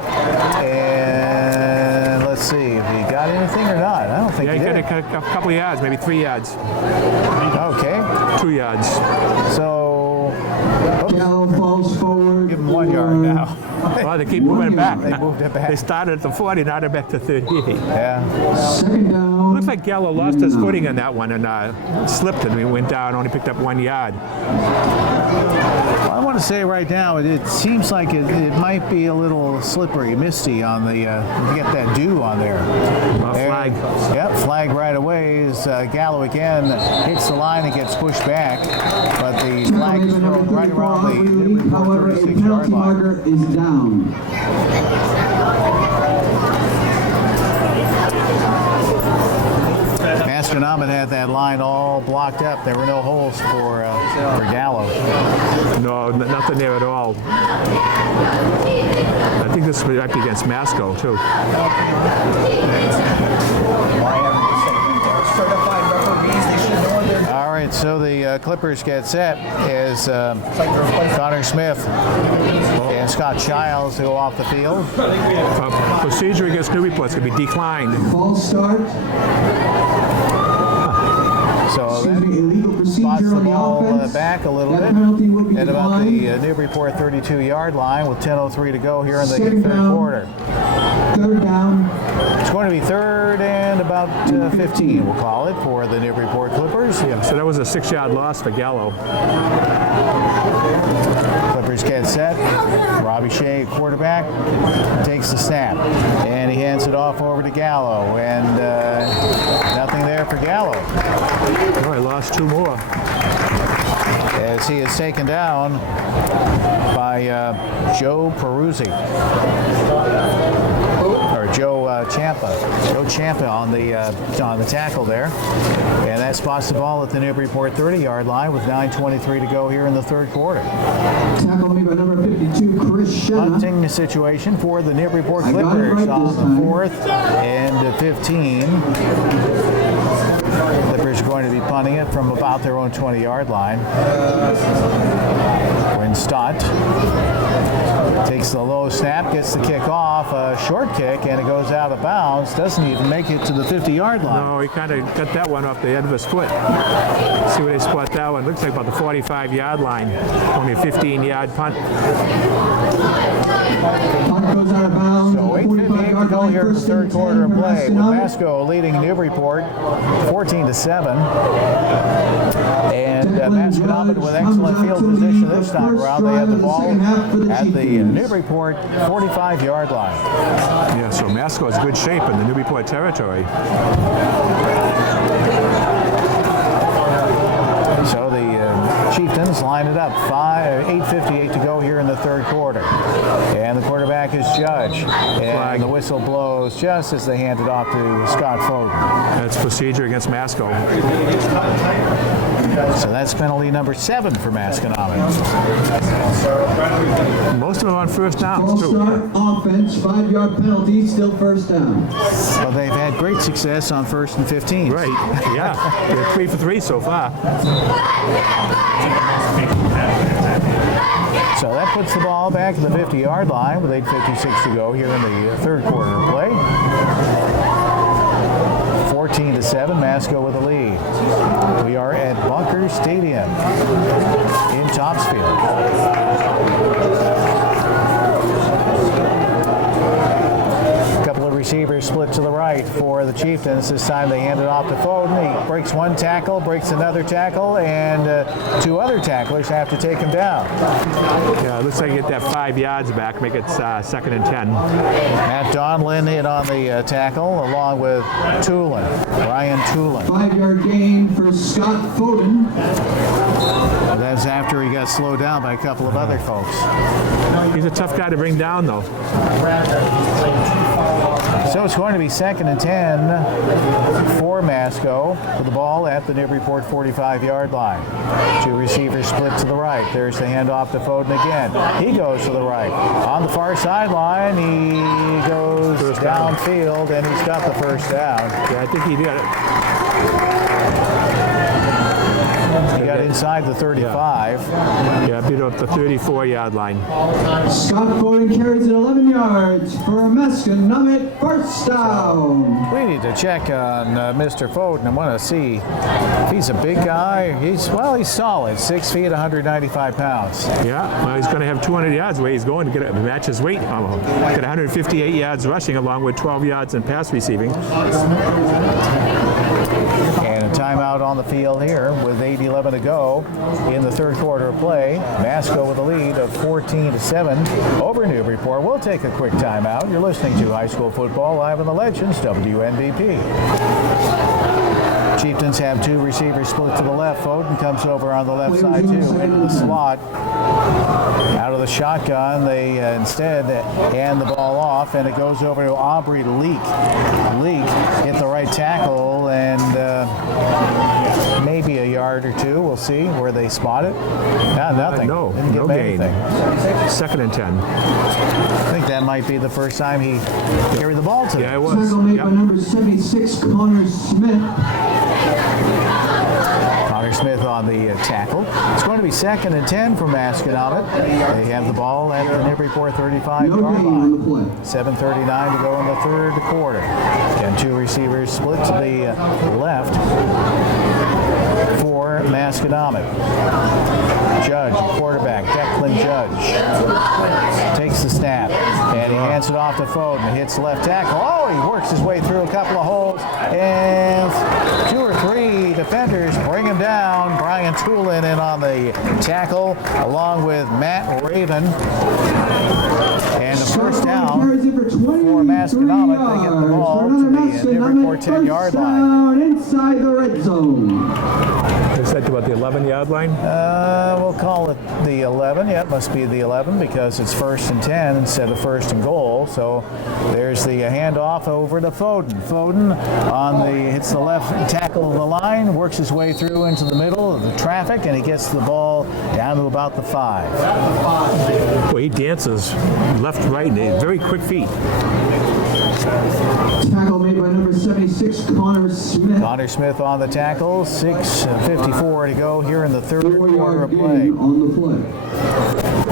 And let's see if he got anything or not. I don't think he He did. got a couple of yards, maybe 3 yards. Okay. 2 yards. So, Gallo falls forward. give him 1 yard now. Well, they keep moving it back. They moved it back. They started at the 40, now they're back to 38. Yeah. Second down. Looks like Gallo lost his footing on that one and slipped, and he went down, only picked up 1 yard. Well, I want to say right now, it seems like it might be a little slippery, misty on the, get that dew on there. Flag. Yep, flag right away as Gallo again hits the line and gets pushed back. But the flag is thrown right around the However, a 36-yard penalty line. marker is down. Masconomet had that line all blocked up. There were no holes for Gallo. No, nothing there at all. I think this might be against Masco, too. Certified referees, they should know what they're doing. All right, so the Clippers get set as Connor Smith and Scott Childs go off the field. Procedure against Newburyport is going to be declined. False start. So Excuse me, illegal spots procedure the on the ball offense. back a little That bit penalty will be at about the declined. Newburyport 32-yard line with 10:03 to go here in the Second third down. quarter. Third down. It's going to be third and about 15, we'll call it, for the Newburyport Clippers. Yeah, so that was a 6-yard loss for Gallo. Clippers get set. Robbie Shea, quarterback, takes the snap. And he hands it off over to Gallo. And nothing there for Gallo, Oh, I lost 2 more. as he is taken down by Joe Peruzzi. Or Joe Champa. Joe Champa on the tackle there. And that spots the ball at the Newburyport 30-yard line with 9:23 to go here in the third quarter. Tackle made by number 52, Chris Shenna. Punting situation for the Newburyport I got it Clippers right on this the time. 4th and 15. Clippers are going to be punting it from about their own 20-yard line. When Stott takes the low snap, gets the kick off, a short kick, and it goes out of bounds. Doesn't even make it to the 50-yard line. No, he kind of got that one off the end of his foot. See where they spot that one. Looks like about the 45-yard line. Only a 15-yard punt. Punt goes out of bounds. So 8:58 to go here in the third quarter of play, with Masco leading Newburyport 14-7. And Masconomet with excellent field position this time around. They have the ball at the Newburyport 45-yard line. Yeah, so Masco is in good shape in the Newburyport territory. So the Chieftains Chieftans line it up. 8:58 to go here in the third quarter. And the quarterback is Judge. And the whistle blows just as they hand it off to Scott Foden. That's procedure against Masco. So that's penalty number 7 for Masconomet. Most of them on first downs, False too. start offense, 5-yard penalty, still first down. Well, they've had great success on 1st and 15. Right, yeah. They're 3 for 3 so far. So that puts the ball back at the 50-yard line with 8:56 to go here in the third quarter of play. 14-7, Masco with the lead. We are at Bunker Stadium in Topsfield. Receivers split to the right for the Chieftans. This time they hand it off to Foden. He breaks one tackle, breaks another tackle, and 2 other tacklers have to take him down. Yeah, it looks like you get that 5 yards back, make it 2nd and 10. Matt Donlin in on the tackle, along with Ryan Tulin. 5-yard gain for Scott Foden. That's after he got slowed down by a couple of other folks. He's a tough guy to bring down, though. So it's going to be 2nd and 10 for Masco with the ball at the Newburyport 45-yard line. 2 receivers split to the right. There's the handoff to Foden again. He goes to the right. On the far sideline, he goes downfield, and he's got the first down. Yeah, I think he did it. He got inside the 35. Yeah, beat up the 34-yard line. Scott Foden carries it 11 yards for a Masconomet first down. We need to check on Mr. Foden. I want to see if he's a big guy. He's solid, 6 feet, 195 pounds. Yeah, well, he's going to have 200 yards where he's going to get it, match his weight. Got 158 yards rushing along with 12 yards in pass receiving. And a timeout on the field here with 8:11 to go in the third quarter of play. Masco with a lead of 14-7 over Newburyport. We'll take a quick timeout. You're listening to High School Football Live on the Legends, WNBP. Chieftans have 2 receivers split to the left. Foden comes over on the left side too, into the slot. Out of the shotgun, they instead hand the ball off, and it goes over to Aubrey Leak. Leak hit the right tackle, and maybe a yard or 2. We'll see where they spot it. Nothing. No gain. gain. 2nd and 10. I think that might be the first time he carried the ball today. Yeah, it was. Tackle made by number 76, Connor Smith. Connor Smith on the tackle. It's going to be 2nd and 10 for Masconomet. They have the ball at the Newburyport 35-yard No gain on the play. 7:39 to go in the third quarter. And 2 receivers split to the left for Masconomet. Judge, quarterback, Declan Judge, takes the snap, and he hands it off to Foden. Hits left tackle. Oh, he works his way through a couple of holes, and 2 or 3 defenders bring him down. Brian Tulin in on the tackle, along with Matt Raven. And the first down for Masconomet. They get the ball to the Newburyport 10-yard line. Inside the red zone. Is that about the 11-yard line? We'll call it the 11. Yeah, it must be the 11 because it's 1st and 10 instead of 1st and goal. So there's the handoff over to Foden. Foden hits the left tackle of the line, works his way through into the middle of the traffic, and he gets the ball down to about the 5. Well, he dances left, right, and very quick feet. Tackle made by number 76, Connor Smith. Connor Smith on the tackle. 6:54 to go here in the third quarter of play. Gain on the play.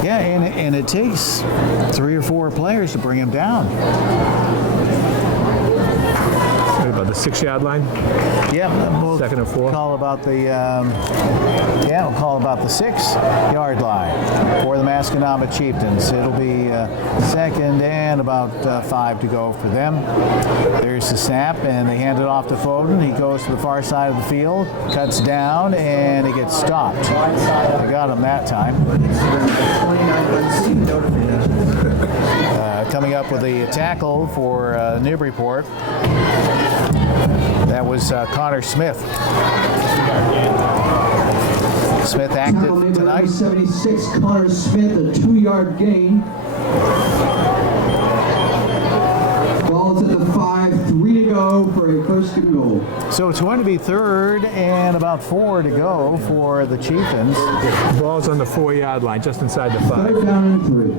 Yeah, and it takes 3 or 4 players to bring him down. About the 6-yard line. Yeah, we'll 2nd and 4. call about the 6-yard line for the Masconomet Chieftans. It'll be 2nd and about 5 to go for them. There's the snap, and they hand it off to Foden. He goes to the far side of the field, cuts down, and he gets stopped. They got him that time. Coming up with the tackle for Newburyport. That was Connor Smith. Smith Tackle active made by number tonight. 76, Connor Smith, a 2-yard gain. Ball's at the 5, 3 to go for a first and goal. So it's going to be 3rd and about 4 to go for the Chieftans. Ball's on the 4-yard line, just inside the 5. 3rd down and 3.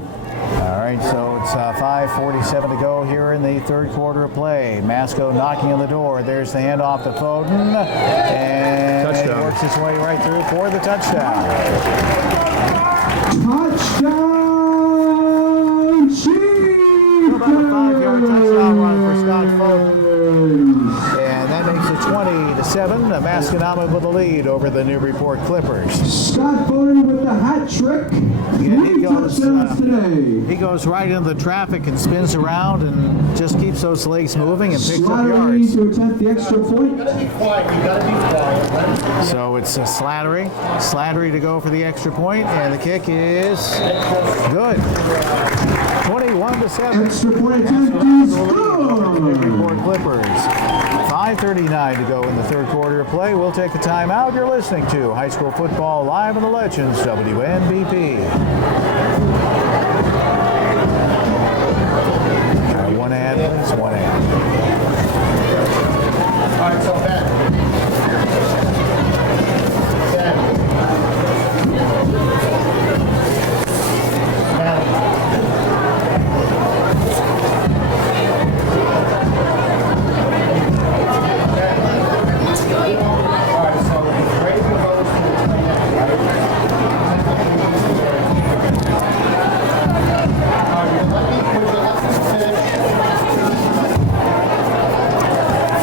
All right, so it's 5:47 to go here in the third quarter of play. Masco knocking on the door. There's the handoff to Foden, and Touchdown. he works his way right through for the touchdown. Touchdown, Chiefs! About a 5-yard touchdown run for Scott Foden. And that makes it 20-7. Masconomet with the lead over the Newburyport Clippers. Scott Foden with the hat trick. Yeah, he 3 goes, touchdowns today. He goes right into the traffic and spins around and just keeps those legs moving and picks up Slattery yards. to attempt the extra point. So it's Slattery to go for the extra point, and the kick is good. 21-7. Extra point attempt is good. Newburyport Clippers. 5:39 to go in the third quarter of play. We'll take a timeout. You're listening to High School Football Live on the Legends, WNBP. One ad, please. One ad. All right, so Ben.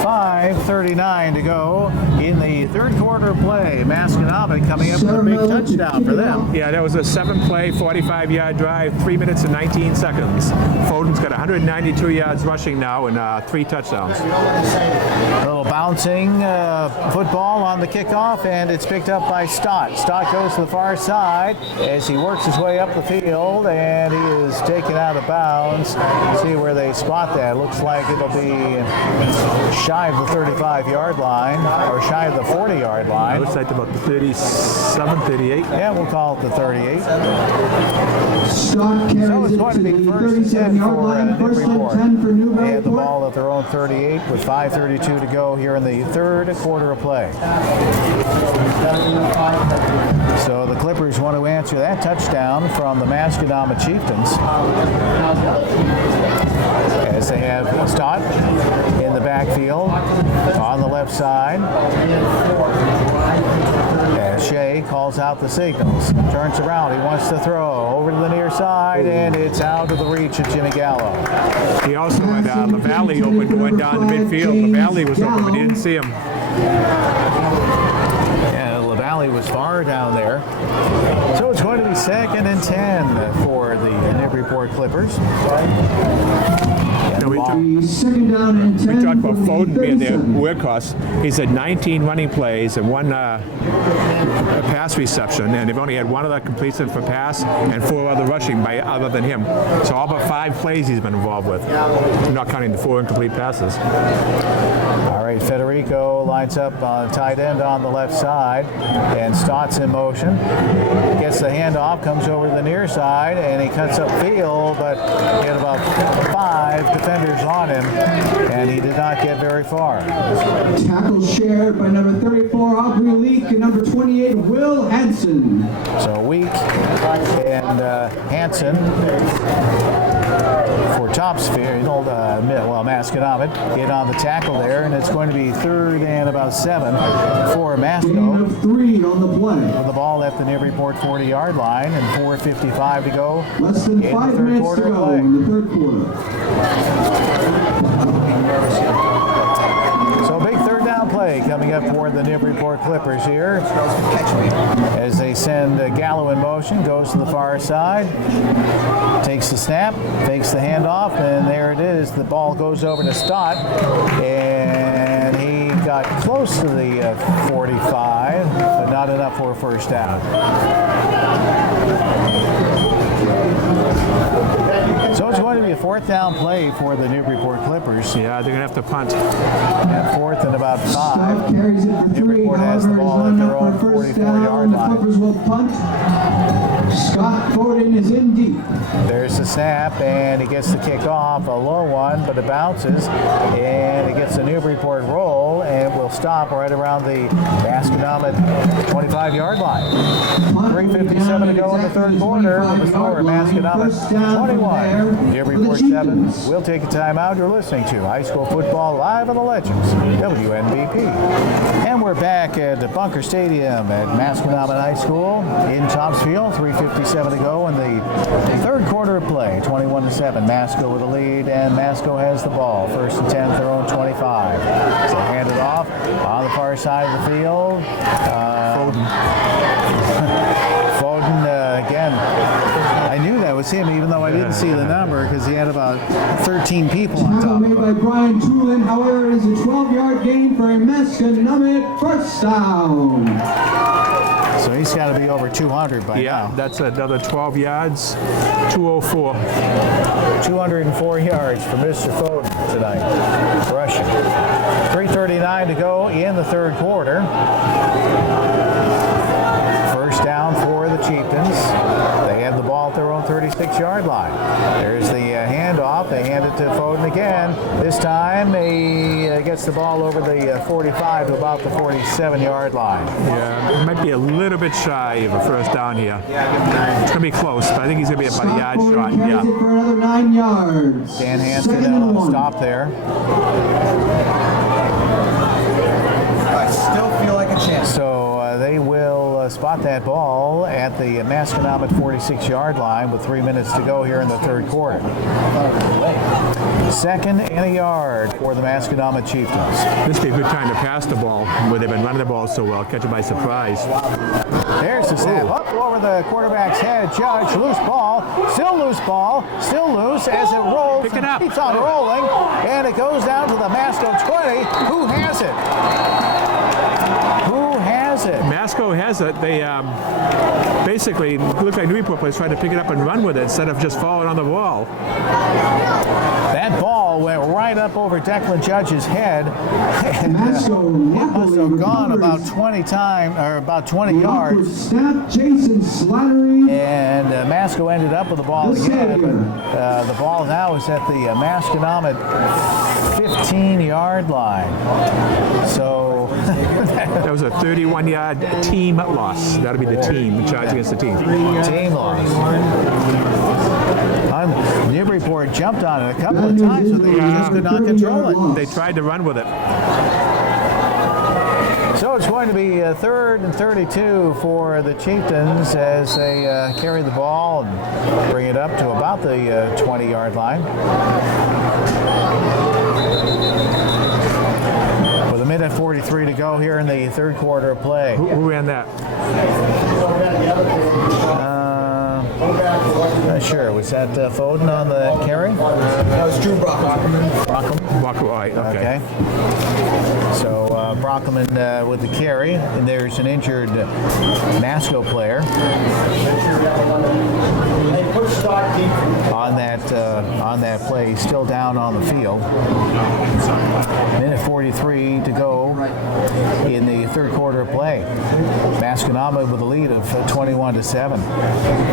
5:39 to go in the third quarter of play. Masconomet coming up with a big touchdown for them. Yeah, that was a 7-play, 45-yard drive, 3 minutes and 19 seconds. Foden's got 192 yards rushing now and 3 touchdowns. A little bouncing football on the kickoff, and it's picked up by Stott. Stott goes to the far side as he works his way up the field, and he is taken out of bounds. See where they spot that. Looks like it'll be shy of the 35-yard line, or shy of the 40-yard It line. looks like about the 37, 38. Yeah, we'll call it the 38. Scott So carries it's it going to to be the first and 10 37-yard for line. First and Newburyport. 10 for They have the Newburyport. ball at their own 38 with 5:32 to go here in the third quarter of play. So the Clippers want to answer that touchdown from the Masconomet Chieftans, as they have Stott in the backfield on the left side. As Shea calls out the signals, turns around, he wants to throw over to the near side, and it's out of the reach of Jimmy Gallo. He also had LaValle open going down the midfield. LaValle was open, but he didn't see him. Yeah, LaValle was far down there. So it's going to be 2nd and 10 for the Newburyport Clippers. No, we talked- The second down and 10 We talked about from the Foden being their 37. workhorse. He's had 19 running plays and 1 pass reception, and they've only had 1 other completion for pass and 4 other rushing by other than him. So all but 5 plays he's been involved with, not counting the 4 incomplete passes. All right, Federico lines up on tight end on the left side, and Stott's in motion. Gets the handoff, comes over to the near side, and he cuts up field, but he had about 5 defenders on him, and he did not get very far. Tackle shared by number 34, Aubrey Leak, and number 28, Will Hansen. So Week and Hansen for top sphere, Masconomet get on the tackle there, and it's going to be 3rd and about 7 for Gain Masco. of 3 on the play. With the ball at the Newburyport 40-yard line and 4:55 to go. Less than in the 5 third minutes to quarter of go play. in the third quarter. So a big third down play coming up for the Newburyport Clippers here, as they send Gallo in motion, goes to the far side, takes the snap, fakes the handoff, and there it is. The ball goes over to Stott, and he got close to the 45, but not enough for a first down. So it's going to be a 4th down play for the Newburyport Clippers. Yeah, they're going to have to punt. Yeah, 4th and about 5. Scott carries it for 3. Newburyport has the However, ball it's at not their up own for first 44-yard down. The line. Clippers will punt. Scott Foden is in deep. There's the snap, and he gets the kickoff, a low one, but it bounces, and it gets the Newburyport roll, and will stop right around the Masconomet 25-yard line. 3:57 to go in the 3rd quarter. The score at Masconomet 21, Newburyport 7. We'll take a timeout. You're listening to High School Football Live on the Legends, WNBP. And we're back at the Bunker Stadium at Masconomet High School in Topsfield. 3:57 to go in the 3rd quarter of play. 21-7. Masco with the lead, and Masco has the ball. 1st and 10, their own 25. So hand it off on the far side of the field. Foden again. I knew that was him, even though I didn't see the number, because he had about 13 people on top Tackle of made him. by Brian Toolin. However, it is a 12-yard gain for a Masconomet first down. So he's got to be over 200 by Yeah, now. that's another 12 yards, 204. 204 yards for Mr. Foden tonight, rushing. 3:39 to go in the 3rd quarter. First down for the Chieftans. They have the ball at their own 36-yard line. There's the handoff. They hand it to Foden again. This time he gets the ball over the 45 to about the 47-yard line. Yeah, it might be a little bit shy of a first down here. It's going to be close, but I think he's going to be about a yard Scott short. Foden carries it for another 9 yards. Dan Hansen 2nd and on the 1. stop there. I still feel like a champ. So they will spot that ball at the Masconomet 46-yard line with 3 minutes to go here in the 3rd quarter. 2nd and a yard for the Masconomet Chieftans. This would be a good time to pass the ball, where they've been running the ball so well, catch it by surprise. There's the snap up over the quarterback's head. Judge, loose ball, still loose as it rolls. Pick it up. Keeps on rolling, and it goes down to the Masco 20. Who has it? Who has it? Masco has it. They basically look like Newburyport players trying to pick it up and run with it instead of just falling on the wall. That ball went right up over Declan Judge's head, and Masco it must have gone recovers. about 20 times, or about 20 yards. Snap, Jason Slattery. And Masco ended up with the ball The again. savior. But, the ball now is at the Masconomet 15-yard line. So That was a 31-yard team loss. That'll be the team charge against the team. team loss. Newburyport jumped on it a couple of times, but they just could not control it. They tried to run with it. So it's going to be 3rd and 32 for the Chieftans as they carry the ball and bring it up to about the 20-yard line. With a minute 43 to go here in the 3rd quarter of play. Who ran that? Not sure. Was that Foden on the carry? That was Drew Brockham. Walker, all right, okay. Okay. So Brockham with the carry, and there's an injured Masco player on that play, still down on the field. Minute 43 to go in the 3rd quarter of play. Masconomet with a lead of 21-7.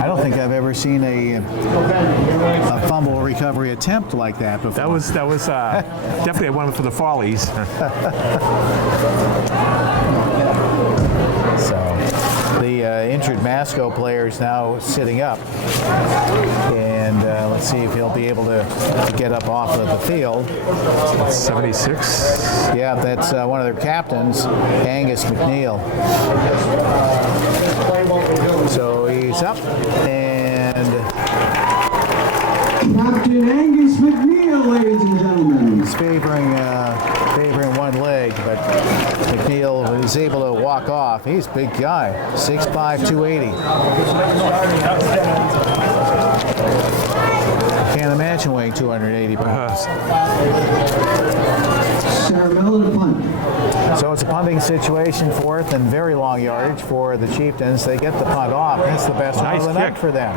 I don't think I've ever seen a fumble recovery attempt like that before. That was definitely a one for the Follies. So the injured Masco player is now sitting up, and let's see if he'll be able to get up off of the field. 76. Yeah, that's one of their captains, Angus McNeil. So he's up, and Captain Angus McNeil, ladies and gentlemen. he's favoring one leg, but McNeil is able to walk off. He's a big guy, 6'5", 280. Can't imagine weighing 280 pounds. Sarah Miller to punt. So So it's a punting situation, fourth and very long yardage for the Chieftans. They get the punt off. That's the best one of the night for them.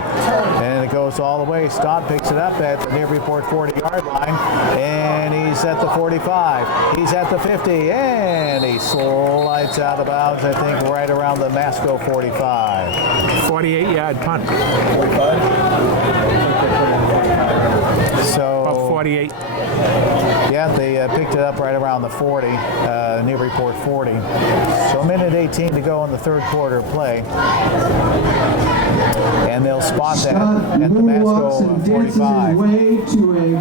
And it goes all the way. Stott picks it up at the Newburyport 40-yard line, and he's at the 45. He's at the 50, and he slides out of bounds, I think, right around the Masco 45. 48-yard punt. So About 48. yeah, they picked it up right around the 40, Newburyport 40. So a minute 18 to go in the third quarter of play. And they'll spot that at the Masco 45. Well, you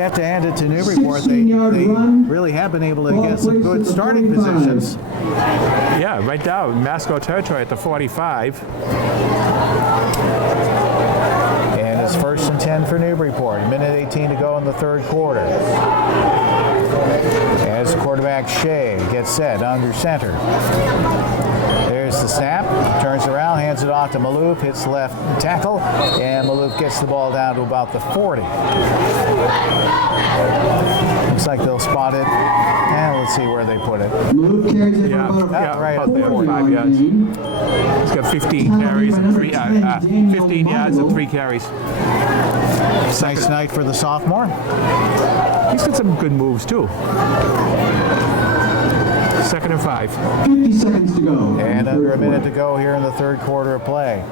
have to hand it to Newburyport. They really have been able to get some good starting positions. Yeah, right down Masco territory at the 45. And it's first and 10 for Newburyport. A minute 18 to go in the third quarter. As quarterback Shea gets set under center. There's the snap, turns around, hands it off to Malouf, hits left tackle, and Malouf gets the ball down to about the 40. Looks like they'll spot it, and let's see where they put it. Malouf carries it for Yeah, right about there, 40. 5 yards. He's got 15 carries and 15 yards and 3 carries. Nice night for the sophomore. He's got some good moves too. Second and 5. 50 seconds to go. And under a minute to go here in the third quarter of play.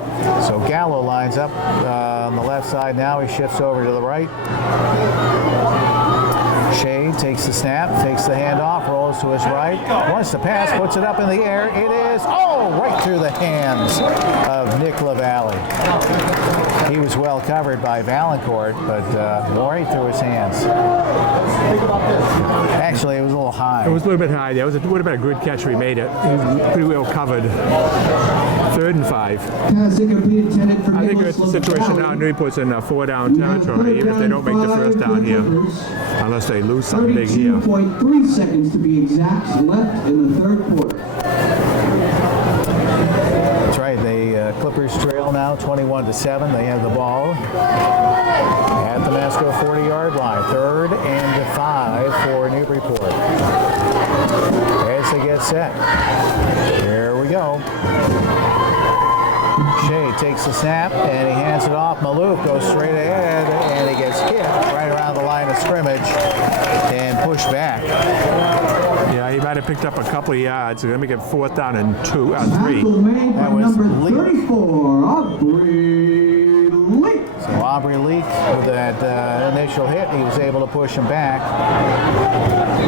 So Gallo lines up on the left side now. He shifts over to the right. Shea takes the snap, takes the handoff, rolls to his right, wants to pass, puts it up in the air. It is, right through the hands of Nick LaValle. He was well covered by Valancourt, but right through his hands. Actually, it was a little high. It was a little bit high there. It would have been a good catch if he made it. He was pretty well covered. Third and 5. Pass incomplete intended for I think Nicholas it's a situation now. LaValle. Newburyport's in 4-down territory, even if they don't make the first down here, unless they lose something big here. 32.3 seconds to be exact left in the third quarter. That's right. The Clippers trail now 21-7. They have the ball at the Masco 40-yard line. 3rd and 5 for Newburyport. As they get set. Here we go. Shea takes the snap and he hands it off. Malouf goes straight ahead and he gets hit right around the line of scrimmage and pushed back. Yeah, he might have picked up a couple of yards. They're going to make it 4th down and 3. Tackle made by That was number Lee. 34, Aubrey Lee. So Aubrey Leak with that initial hit, he was able to push him back.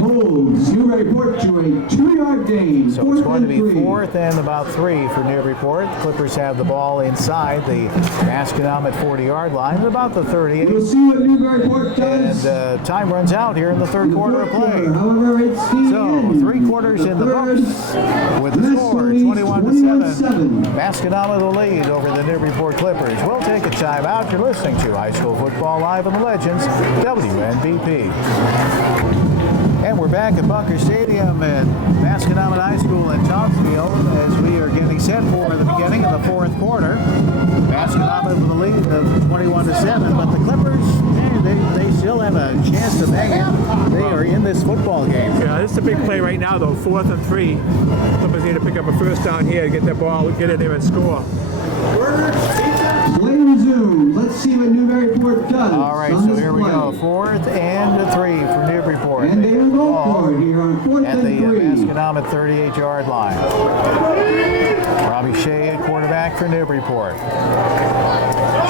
Holds Newburyport to a 2-yard gain. So it's going to be 4th and 3. 4th and about 3 for Newburyport. The Clippers have the ball inside the Masconomet 40-yard line at about the 38. We'll see what Newburyport does. And time runs out here in the third quarter of play. However, it's the So end. 3 quarters in the Third, books with the Masco score leads 21-7. 21-7. Masconomet the lead over the Newburyport Clippers. We'll take a time out. You're listening to High School Football Live on the Legends, WNBP. And we're back at Bunker Stadium at Masconomet High School in Townsville as we are getting set for the beginning of the fourth quarter. Masconomet with a lead of 21-7, but the Clippers, they still have a chance to make it. They are in this football game. Yeah, this is a big play right now, though. 4th and 3. Clippers need to pick up a first down here to get the ball, get in there and score. Play resumed. Let's see what Newburyport does. All right, on so this here we play. go. 4th and 3 for Newburyport. And they will go for it here on 4th At and the 3. Masconomet 38-yard line. Robbie Shea at quarterback for Newburyport.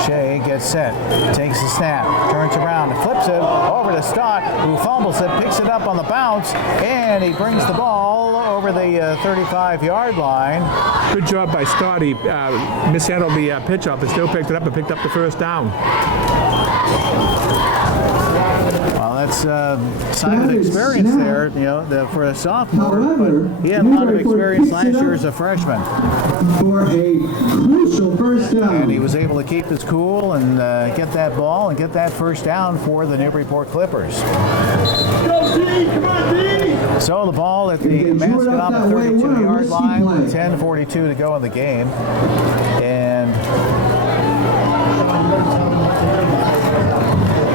Shea gets set, takes the snap, turns around, flips it over to Stott, who fumbles it, picks it up on the bounce, and he brings the ball over the 35-yard line. Good job by Stott. He mishandled the pitch up and still picked it up and picked up the first down. Well, that's a sign of experience there, for a sophomore. However, But he had a lot of Newburyport experience picks it last year up as a freshman. for a crucial first down. And he was able to keep his cool and get that ball and get that first down for the Newburyport Clippers. So the ball at the They drew it up Masconomet that way. What a 32-yard risky line play. with 10:42 to go in the game. And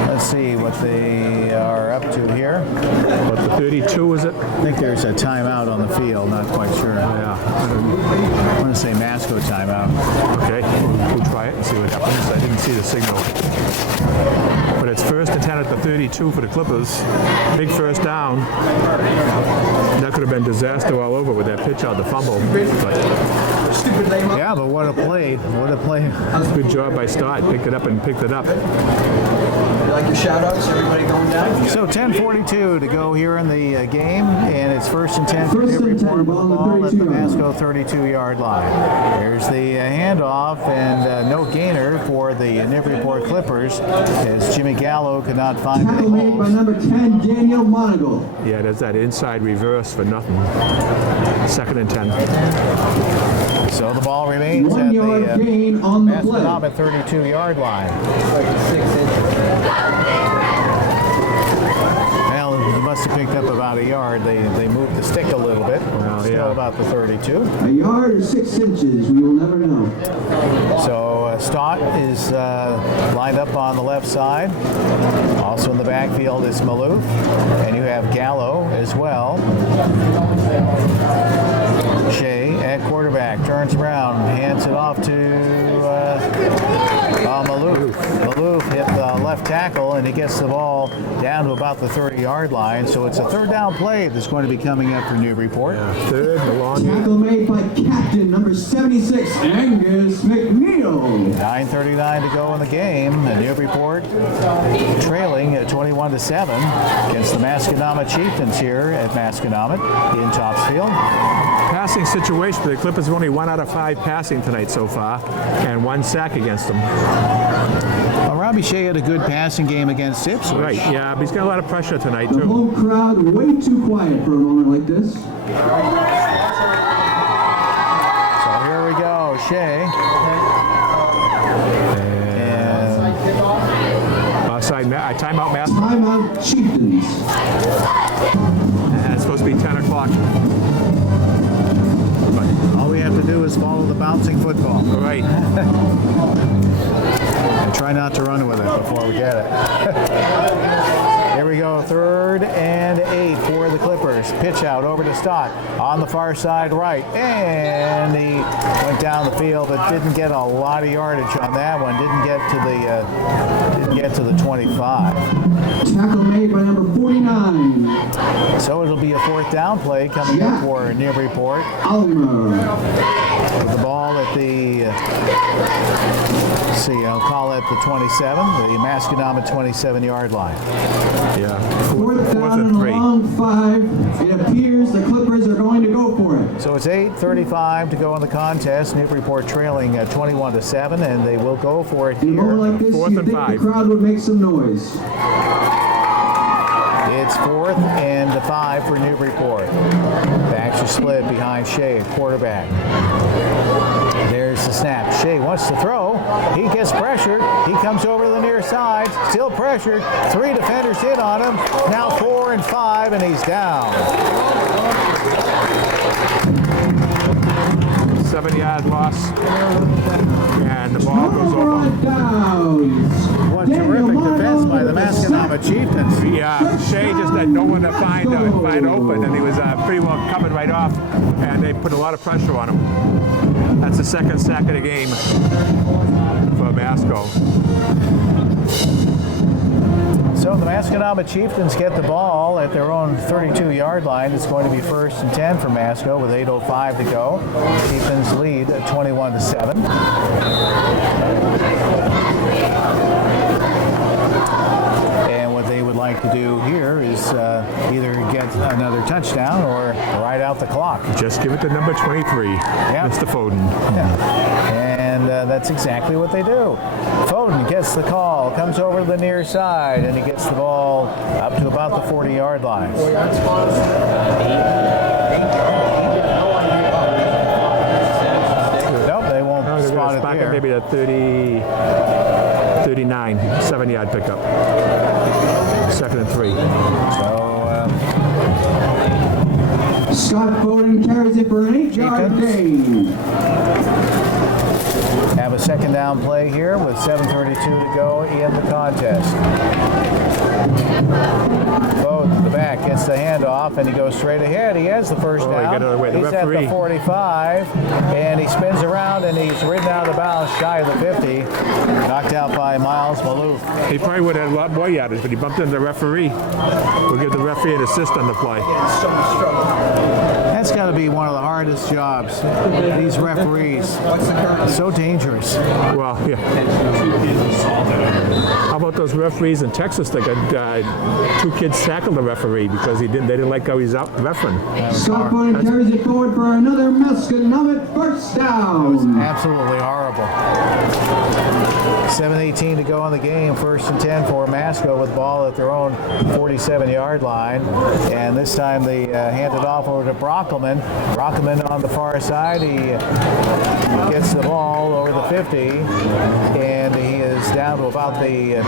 let's Let's see what they are up to here. What, the 32 is it? I think there's a timeout on the field, not quite sure. Yeah. I want to say Masco timeout. Okay, we'll try it and see what happens. I didn't see the signal. But it's 1st and 10 at the 32 for the Clippers. Big first down. That could have been disaster all over with that pitch out, the fumble. But Yeah, but what a play. What a play. good job by Stott. Picked it up and picked it up. You like your shout outs, everybody going down? So 10:42 to go here in the game, and it's 1st and 10 for First and 10, Newburyport, ball on the ball at the 32-yard Masco 32-yard line. There's the handoff, and no gainer for the Newburyport Clippers as Jimmy Gallo could not find Tackle any made by holes. number 10, Daniel Monagle. Yeah, there's that inside reverse for nothing. 2nd and 10. So the ball remains 1 at yard the gain on the play. Masconomet 32-yard line. Well, they must have picked up about a yard. They moved the stick a little bit. Still yeah. about the 32. A yard or 6 inches, we will never know. So Stott is lined up on the left side. Also in the backfield is Maloof. And you have Gallo as well. Shea at quarterback, turns around, hands it off to Maloof. Maloof hit the left tackle, and he gets the ball down to about the 30-yard line. So it's a 3rd down play that's going to be coming up for Newburyport. Yeah, 3rd, the long Tackle made by captain number 76, Angus McNeil. 9:39 to go in the game. And Newburyport trailing at 21-7 against the Masconomet Chieftans here at Masconomet in Topsfield. passing situation for the Clippers. Have only 1 out of 5 passing tonight so far, and 1 sack against them. Well, Robbie Shea had a good passing game against Ipswich. Right, yeah, but he's got a lot of pressure tonight, The too. home crowd way too quiet for a moment like this. So here we go, Shea. Offside, timeout, Mass. Timeout Chieftans. And it's supposed to be 10 o'clock. All we have to do is follow the bouncing football. Right. And try not to run with it before we get it. Here we go, 3rd and 8 for the Clippers. Pitch out over to Stott on the far side right. And he went down the field, but didn't get a lot of yardage on that one. Didn't get to the 25. Tackle made by number 49, So it'll be a 4th down play coming up for Newburyport. Almer. With the ball at the, I'll call it the 27, the Masconomet 27-yard line. Yeah. Fourth down and and a 3. long 5. It appears the Clippers are going to go for it. So it's 8:35 to go in the contest. Newburyport trailing 21-7, and they will go for it In a here. moment like this, 4th you and think 5. the crowd would make some noise. It's 4th and 5 for Newburyport. Backs are split behind Shea, quarterback. There's the snap. Shea wants to throw. He gets pressured. He comes over to the near side. Still pressured. 3 defenders hit on him. Now 4 and 5, and he's down. 7-yard loss. And the ball goes over. On downs. What terrific defense by the Masconomet Chieftains. Yeah, Shea just had no one to find open, and he was pretty well covered right off, and they put a lot of pressure on him. That's the 2nd sack of the game for Masco. So the Masconomet Chieftains get the ball at their own 32-yard line. It's going to be 1st and 10 for Masco with 8:05 to go. Chieftains lead at 21-7. And what they would like to do here is either get another touchdown or ride out the clock. Just give it to number 23, Mr. Foden. And that's exactly what they do. Foden gets the call, comes over to the near side, and he gets the ball up to about the 40-yard line. Nope, they won't spot it there. Maybe a 39, 7-yard pickup. 2nd and 3. So Scott Foden carries it for an 8-yard gain. have a 2nd down play here with 7:32 to go in the contest. Bowden to the back gets the handoff and he goes straight ahead. He has the first down. He's at the 45 and he spins around and he's ridden out of bounds shy of the 50. Knocked out by Miles Maloof. He probably would have had a lot more yardage, but he bumped into the referee. We'll give the referee an assist on the play. That's got to be one of the hardest jobs. These referees. So dangerous. Well, yeah. How about those referees in Texas that got 2 kids tackled the referee because they didn't like how he's out refereeing. Scott Bowden carries it forward for another Masconomet first down. Absolutely horrible. 7:18 to go in the game. 1st and 10 for Masco with the ball at their own 47-yard line. And this time they hand it off over to Brockelman. Brockelman on the far side. He gets the ball over the 50. And he is down to about the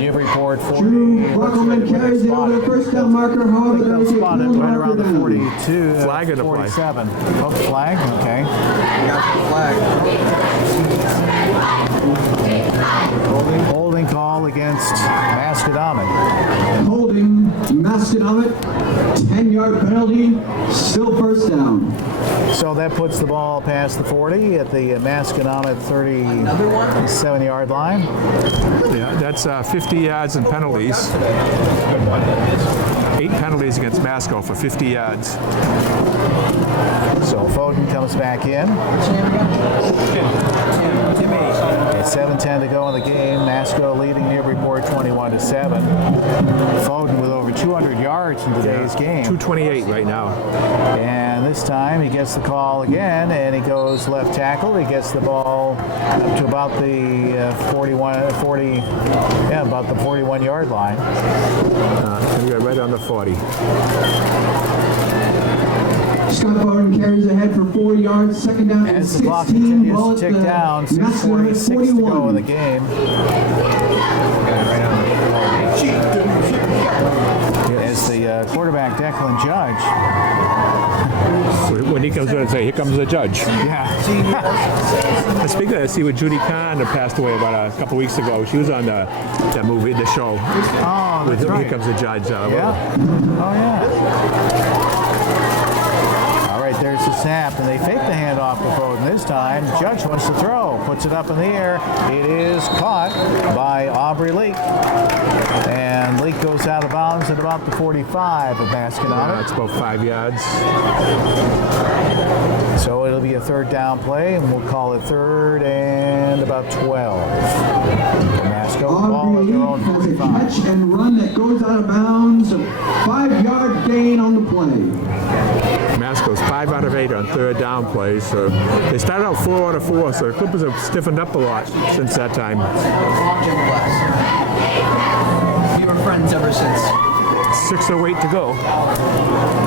Newburyport 40. Brockelman carries it over the first down marker. However, there is a spotted right around the 42. Flag in the play. 47. Oh, flag? Okay. Got the flag. Holding call against Masconomet. Holding Masconomet, 10-yard penalty, still first down. So that puts the ball past the 40 at the Masconomet 37-yard line. Yeah, that's 50 yards and penalties. 8 penalties against Masco for 50 yards. So Foden comes back in. It's 7:10 to go in the game. Masco leading Newburyport 21-7. Foden with over 200 yards in today's game. 228 right now. And this time he gets the call again, and he goes left tackle. He gets the ball up to about the 41-yard line. We got right on the 40. Scott Bowden carries ahead for 4 yards, second down and As the clock 16. continues Ball to at tick the down, Masconomet 6:46 to go in the 41. game. As the quarterback Declan Judge. When he comes in and say, "Here comes the judge." Yeah. Speaking of, I see what Judy Kahn passed away about a couple weeks ago. She was on that movie, the show. Oh, that's right. Here comes the judge. Yeah. Oh, yeah. All right, there's the snap, and they fake the handoff to Foden this time. Judge wants to throw, puts it up in the air. It is caught by Aubrey Leak. And Leak goes out of bounds at about the 45 of Masconomet. It's about 5 yards. So it'll be a third down play, and we'll call it 3rd and about 12. Masco, ball at their own Aubrey has a 45. catch and run that goes out of bounds. A 5-yard gain on the play. Masco's 5 out of 8 on 3rd down plays. So they started out 4 out of 4, so the Clippers have stiffened up a lot since that time. Long Jim West. We were friends ever since. 6:08 to go.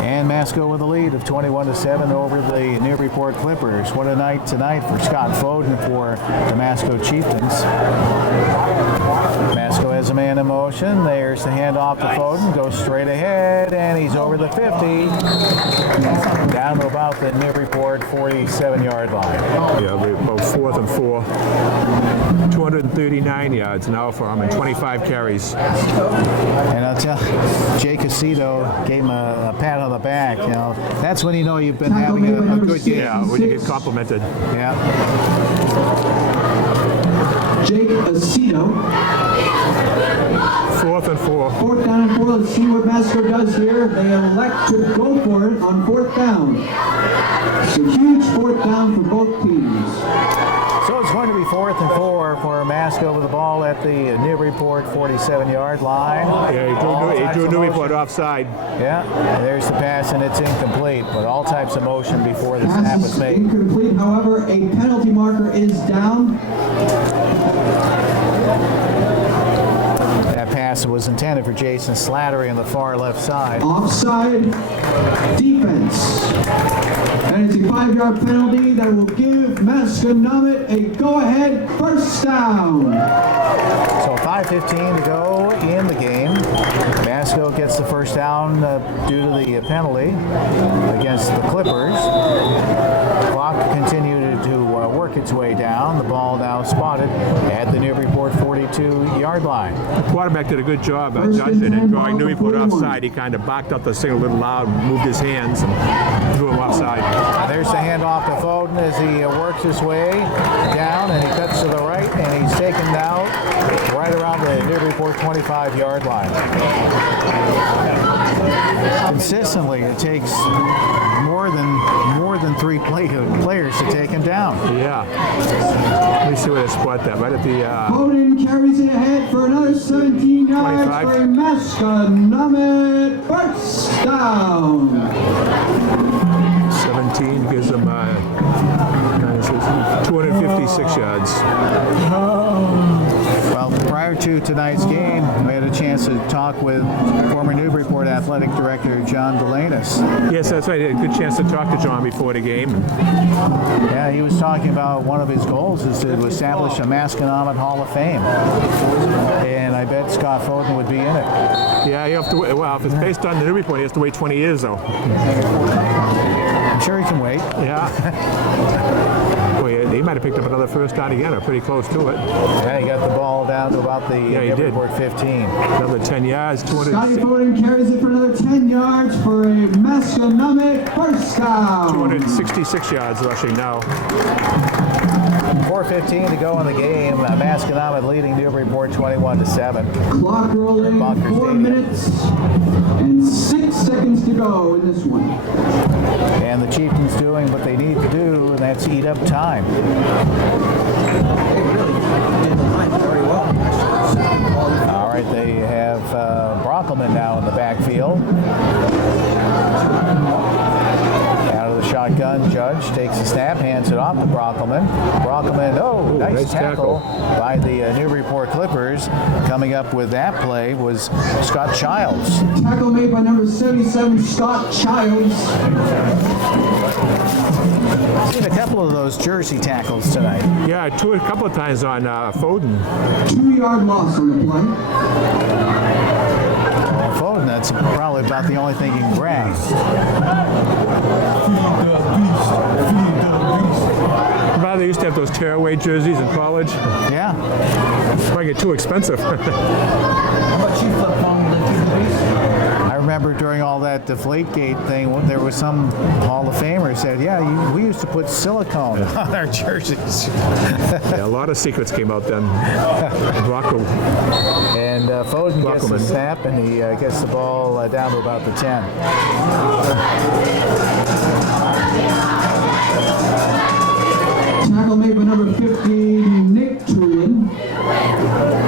And Masco with a lead of 21-7 over the Newburyport Clippers. What a night tonight for Scott Foden for the Masco Chieftans. Masco has a man in motion. There's the handoff to Foden. Goes straight ahead, and he's over the 50. Down to about the Newburyport 47-yard line. Yeah, we're about 4th and 4. 239 yards now for him and 25 carries. And I'll tell Jake Aceto gave him a pat on the back. You know, that's when you know you've been having a good game. Yeah, when you get complimented. Yeah. Jake Aceto. 4th and 4. 4th down and 4. Let's see what Masco does here. They elect to go for it on 4th down. It's a huge 4th down for both teams. So it's going to be 4th and 4 for Masco with the ball at the Newburyport 47-yard line. Yeah, he drew Newburyport offside. Yeah, and there's the pass, and it's incomplete, but all types of motion before the snap Pass was is made. incomplete. However, a penalty marker is down. That pass was intended for Jason Slattery on the far left side. Offside defense. And it's a 5-yard penalty that will give Masconomet a go-ahead first down. So 5:15 to go in the game. Masco gets the first down due to the penalty against the Clippers. Clock continued to work its way down. The ball now spotted at the Newburyport 42-yard line. The quarterback did a good job judging and drawing Newburyport offside. He kind of backed up the signal a little loud, moved his hands, and threw him offside. There's the handoff to Foden as he works his way down, and he cuts to the right, and he's taken out right around the Newburyport 25-yard line. Consistently, it takes more than three players to take him down. Yeah. Let me see where they spot that. Right at the Foden carries it ahead for another 17 yards 25. for a Masconomet first down. 17 gives them 256 yards. Well, prior to tonight's game, we had a chance to talk with former Newburyport Athletic Director John Delanis. Yes, that's right. I had a good chance to talk to John before the game. Yeah, he was talking about one of his goals is to establish a Masconomet Hall of Fame. And I bet Scott Foden would be in it. Yeah, you have to wait. Well, if it's based on the Newburyport, he has to wait 20 years, though. I'm sure he can wait. Yeah. Boy, he might have picked up another first down again, or pretty close to it. Yeah, he got the ball down to about the Yeah, he did. Newburyport 15. Another 10 yards, Scotty 260 Foden carries it for another 10 yards for a Masconomet first down. 266 yards rushing now. 4:15 to go in the game. Masconomet leading Newburyport 21-7. Clock rolling, Bunker 4 Stadium. minutes and 6 seconds to go in this one. And the Chieftans doing what they need to do, and that's eat up time. They really did the line very well. All right, they have Brockelman now in the backfield. Out of the shotgun, Judge takes the snap, hands it off to Brockelman. Brockelman, nice tackle by the Newburyport Clippers. Coming up with that play was Scott Childs. Tackle made by number 77, Scott Childs. Seen a couple of those jersey tackles tonight. Yeah, a couple of times on Foden. 2-yard loss on the play. Foden, that's probably about the only thing you can grab. Remember they used to have those tearaway jerseys in college? Yeah. Might get too expensive. How about you, flip phone, the beast? I remember during all that Deflategate thing, there was some Hall of Famer who said, we used to put silicone on our jerseys. Yeah, a lot of secrets came out then. Rocco. And Foden gets the Brockelman. snap, and he gets the ball down to about the 10. Tackle made by number 50, Nick Tulin.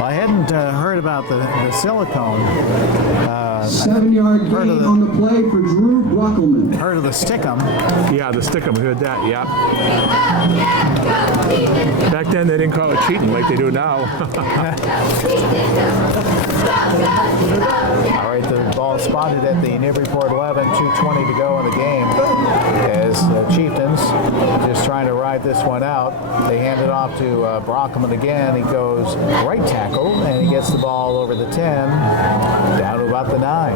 I hadn't heard about the silicone. 7-yard Heard gain of the- on the play for Drew Brockelman. Heard of the stickum. Yeah, the stickum, heard that, yeah. Back then they didn't call it cheating like they do now. All right, the ball spotted at the Newburyport 11, 2:20 to go in the game. As Chieftans just trying to ride this one out. They hand it off to Brockelman again. He goes right tackle, and he gets the ball over the 10, down to about the 9.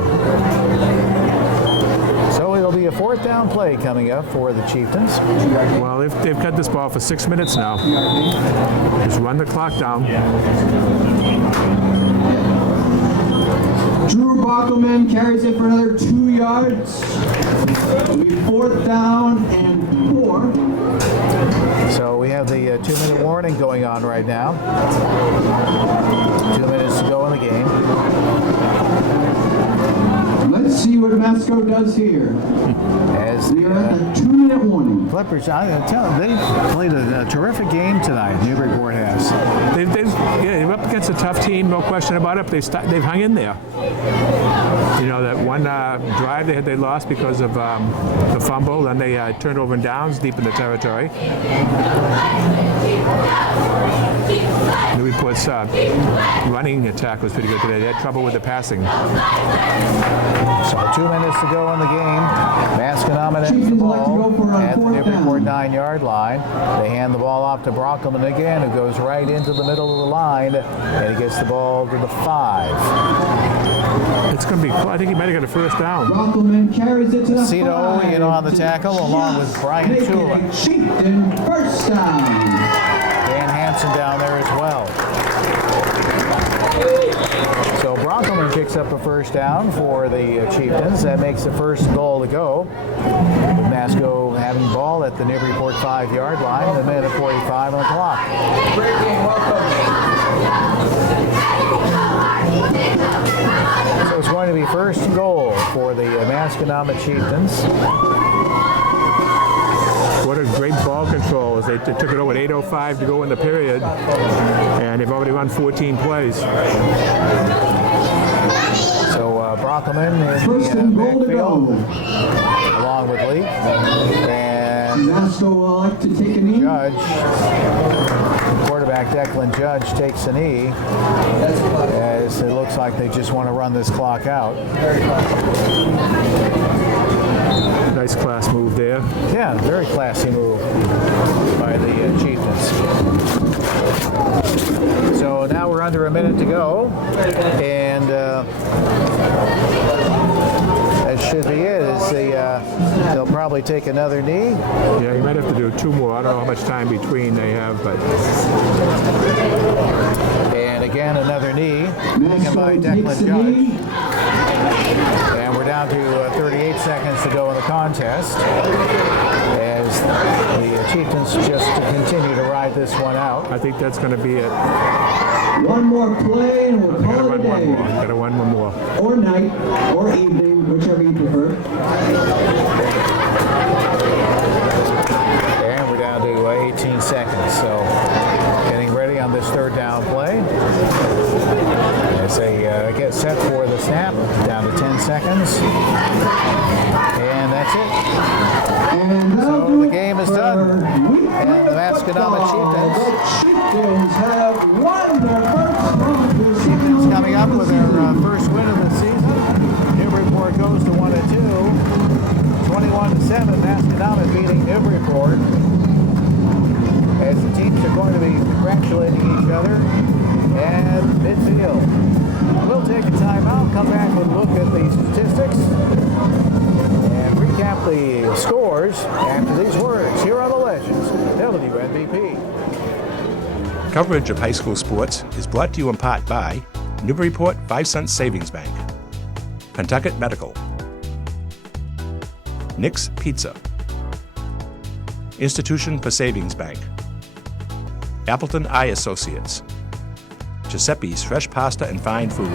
So it'll be a 4th down play coming up for the Chieftans. Well, they've cut this ball for 6 minutes now. Just run the clock down. Drew Brockelman carries it for another 2 yards. It'll be 4th down and 4. So we have the 2-minute warning going on right now. 2 minutes to go in the game. Let's see what Masco does here. As We are at the the 2-minute warning. Clippers, I tell you, they played a terrific game tonight. Newburyport has. They're up against a tough team, no question about it. But they've hung in there. You know, that one drive they lost because of the fumble, then they turned over in downs deep in the territory. Newburyport's running attack was pretty good today. They had trouble with the passing. So 2 minutes to go in the game. Masconomet has the Chieftans like to ball go for a at the 4th Newburyport down. 49-yard line. They hand the ball off to Brockelman again, who goes right into the middle of the line, and he gets the ball to the 5. It's going to be, I think he might have got a first down. Rockelman carries it to the Cito 5. in on the tackle, along with Brian Making Tula. a Chieftain first down. Dan Hansen down there as well. So Brockelman picks up a first down for the Chieftans. That makes the first goal to go. With Masco having the ball at the Newburyport 5-yard line, a minute 45 on the clock. Great game, welcome. So it's going to be first and goal for the Masconomet Chieftans. What a great ball control as they took it over at 8:05 to go in the period, and they've already run 14 plays. So Brockelman in First the and goal to backfield, go. along with Lee. And Masco will like to take a knee. Judge, quarterback Declan Judge takes a knee, as it looks like they just want to run this clock out. Nice class move there. Yeah, very classy move by the Chieftains. So now we're under a minute to go, and that should be it. They'll probably take another knee. Yeah, you might have to do 2 more. I don't know how much time between they have, but And again, another knee taken by Masco takes Declan the Judge. knee. And we're down to 38 seconds to go in the contest, as the Chieftains just to continue to ride this one out. I think that's going to be it. One more play and we'll Got to call it a run one day. more. Got to run one more. Or night, or evening, whichever you prefer. And we're down to 18 seconds, so getting ready on this third down play. As they get set for the snap, down to 10 seconds. And that's it. And that'll So do the it game is for done. week And the Masconomet football. Chieftans. The Chieftains have won their first round of the season. Coming up with their first win of the season. Newburyport goes to 1-2. 21-7, Masconomet beating Newburyport. As the teams are going to be congratulating each other at midfield. We'll take a timeout, come back and look at the statistics and recap the scores after these words here on the Legends, WNBP. Coverage of high school sports is brought to you in part by Newburyport 5 Cent Savings Bank, Pentucket Medical, Nick's Pizza, Institution for Savings Bank, Appleton Eye Associates, Giuseppe's Fresh Pasta and Fine Food.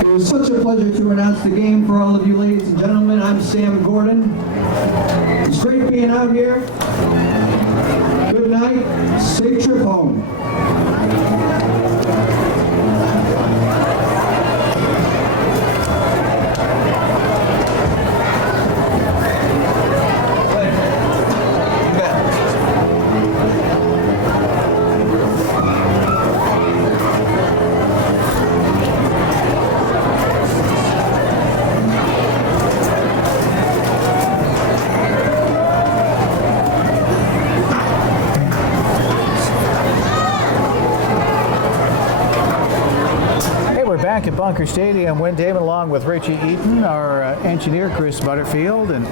It was such a pleasure to announce the game for all of you ladies and gentlemen. I'm Sam Gordon. It's great being out here. Good night. Safe trip home. Back at Bunker Stadium, Wynn Damon along with Richie Eaton, our engineer Chris Butterfield, and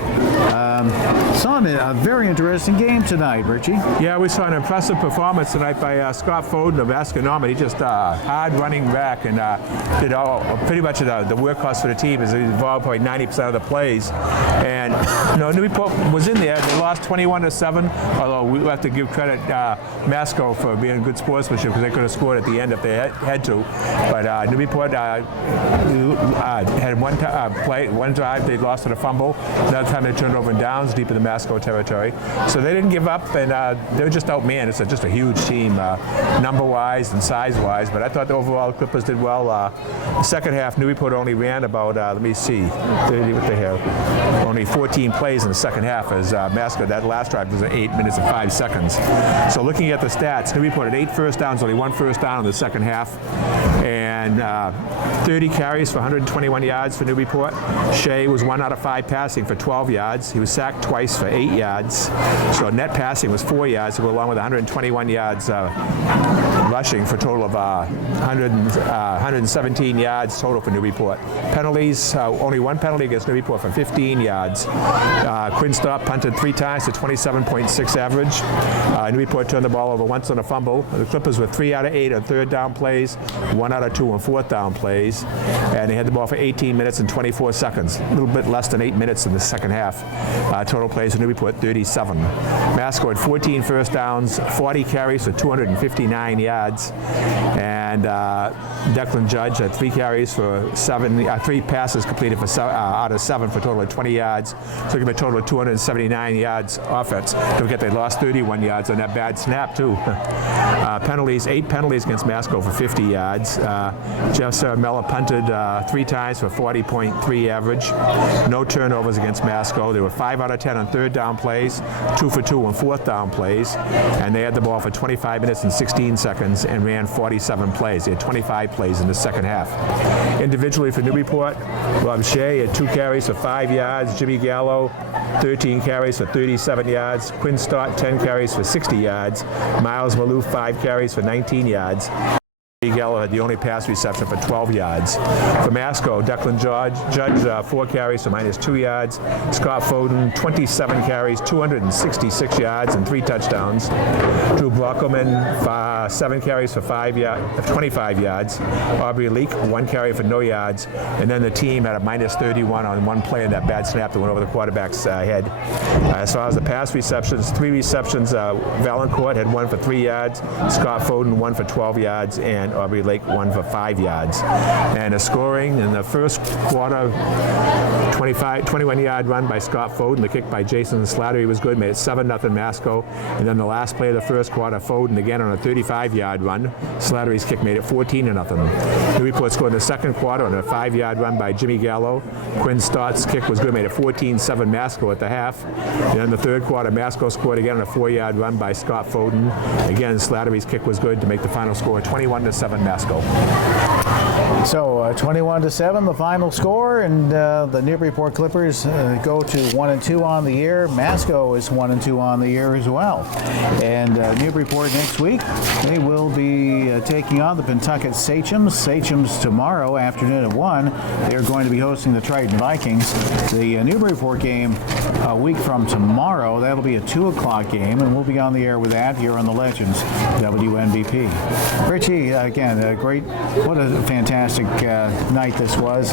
saw a very interesting game tonight, Richie. Yeah, we saw an impressive performance tonight by Scott Foden of Masconomet. He just hard running back and did pretty much the workhorse for the team. Is involved probably 90% of the plays. And Newburyport was in there. They lost 21-7. Although we have to give credit Masco for being good sportsmanship, because they could have scored at the end if they had to. But Newburyport had one drive they lost on a fumble. Another time they turned over in downs deep in the Masco territory. So they didn't give up, and they were just outmanned. It's just a huge team, number-wise and size-wise. But I thought the overall Clippers did well. The second half, Newburyport only ran about, let me see, what they have, only 14 plays in the second half, as Masco, that last drive was 8 minutes and 5 seconds. So looking at the stats, Newburyport had 8 first downs, only 1 first down in the second half. and 30 carries for 121 yards for Newburyport. Shea was 1 out of 5 passing for 12 yards. He was sacked twice for 8 yards. So net passing was 4 yards, to go along with 121 yards rushing for a total of 117 yards total for Newburyport. Penalties, only 1 penalty against Newburyport for 15 yards. Quinn Stott punted 3 times to 27.6 average. Newburyport turned the ball over once on a fumble. The Clippers were 3 out of 8 on 3rd down plays, 1 out of 2 on 4th down plays, and they had the ball for 18 minutes and 24 seconds, a little bit less than 8 minutes in the second half. Total plays for Newburyport 37. Masco had 14 first downs, 40 carries for 259 yards, and Declan Judge had 3 carries for 3 passes completed for out of 7 for a total of 20 yards. So give a total of 279 yards offense. Don't forget they lost 31 yards on that bad snap too. Penalties, 8 penalties against Masco for 50 yards. Jeff Saramella punted 3 times for 40.3 average. No turnovers against Masco. They were 5 out of 10 on 3rd down plays, 2 for 2 on 4th down plays, and they had the ball for 25 minutes and 16 seconds and ran 47 plays. They had 25 plays in the second half. Individually for Newburyport, Rob Shea had 2 carries for 5 yards. Jimmy Gallo, 13 carries for 37 yards. Quinn Stott, 10 carries for 60 yards. Miles Malou, 5 carries for 19 yards. Gallo had the only pass reception for 12 yards. For Masco, Declan Judge, 4 carries for -2 yards. Scott Foden, 27 carries, 266 yards and 3 touchdowns. Drew Brockelman, 7 carries for 25 yards. Aubrey Leak, 1 carry for no yards. And then the team had a -31 on 1 play in that bad snap that went over the quarterback's head. As far as the pass receptions, 3 receptions. Valancourt had 1 for 3 yards. Scott Foden, 1 for 12 yards. And Aubrey Lake, 1 for 5 yards. And a scoring in the first quarter, 21-yard run by Scott Foden. The kick by Jason Slattery was good, made it 7-0 Masco. And then the last play of the first quarter, Foden again on a 35-yard run. Slattery's kick made it 14-0. Newburyport scored in the second quarter on a 5-yard run by Jimmy Gallo. Quinn Stott's kick was good, made it 14-7 Masco at the half. And in the third quarter, Masco scored again on a 4-yard run by Scott Foden. Again, Slattery's kick was good to make the final score 21-7 Masco. So 21-7, the final score, and the Newburyport Clippers go to 1-2 on the year. Masco is 1-2 on the year as well. And Newburyport next week, they will be taking on the Pentucket Sachems. Sachems tomorrow afternoon at 1. They're going to be hosting the Triton Vikings. The Newburyport game a week from tomorrow, that'll be a 2 o'clock game, and we'll be on the air with that here on the Legends WNBP. Richie, again, what a fantastic night this was,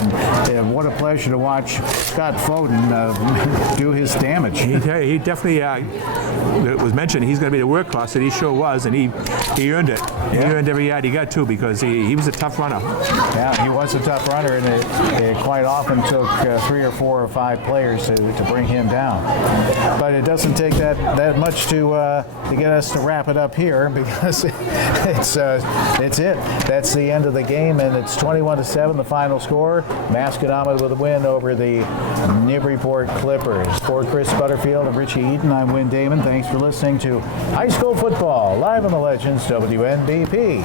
and what a pleasure to watch Scott Foden do his damage. He definitely, it was mentioned, he's going to be the workhorse, and he sure was, and he earned it. Yeah. He earned every yard he got, too, because he was a tough runner. Yeah, he was a tough runner, and it quite often took 3 or 4 or 5 players to bring him down. But it doesn't take that much to get us to wrap it up here, because it's it. That's the end of the game, and it's 21-7, the final score. Masconomet with a win over the Newburyport Clippers. For Chris Butterfield and Richie Eaton, I'm Wynn Damon. Thanks for listening to High School Football, live on the Legends WNBP.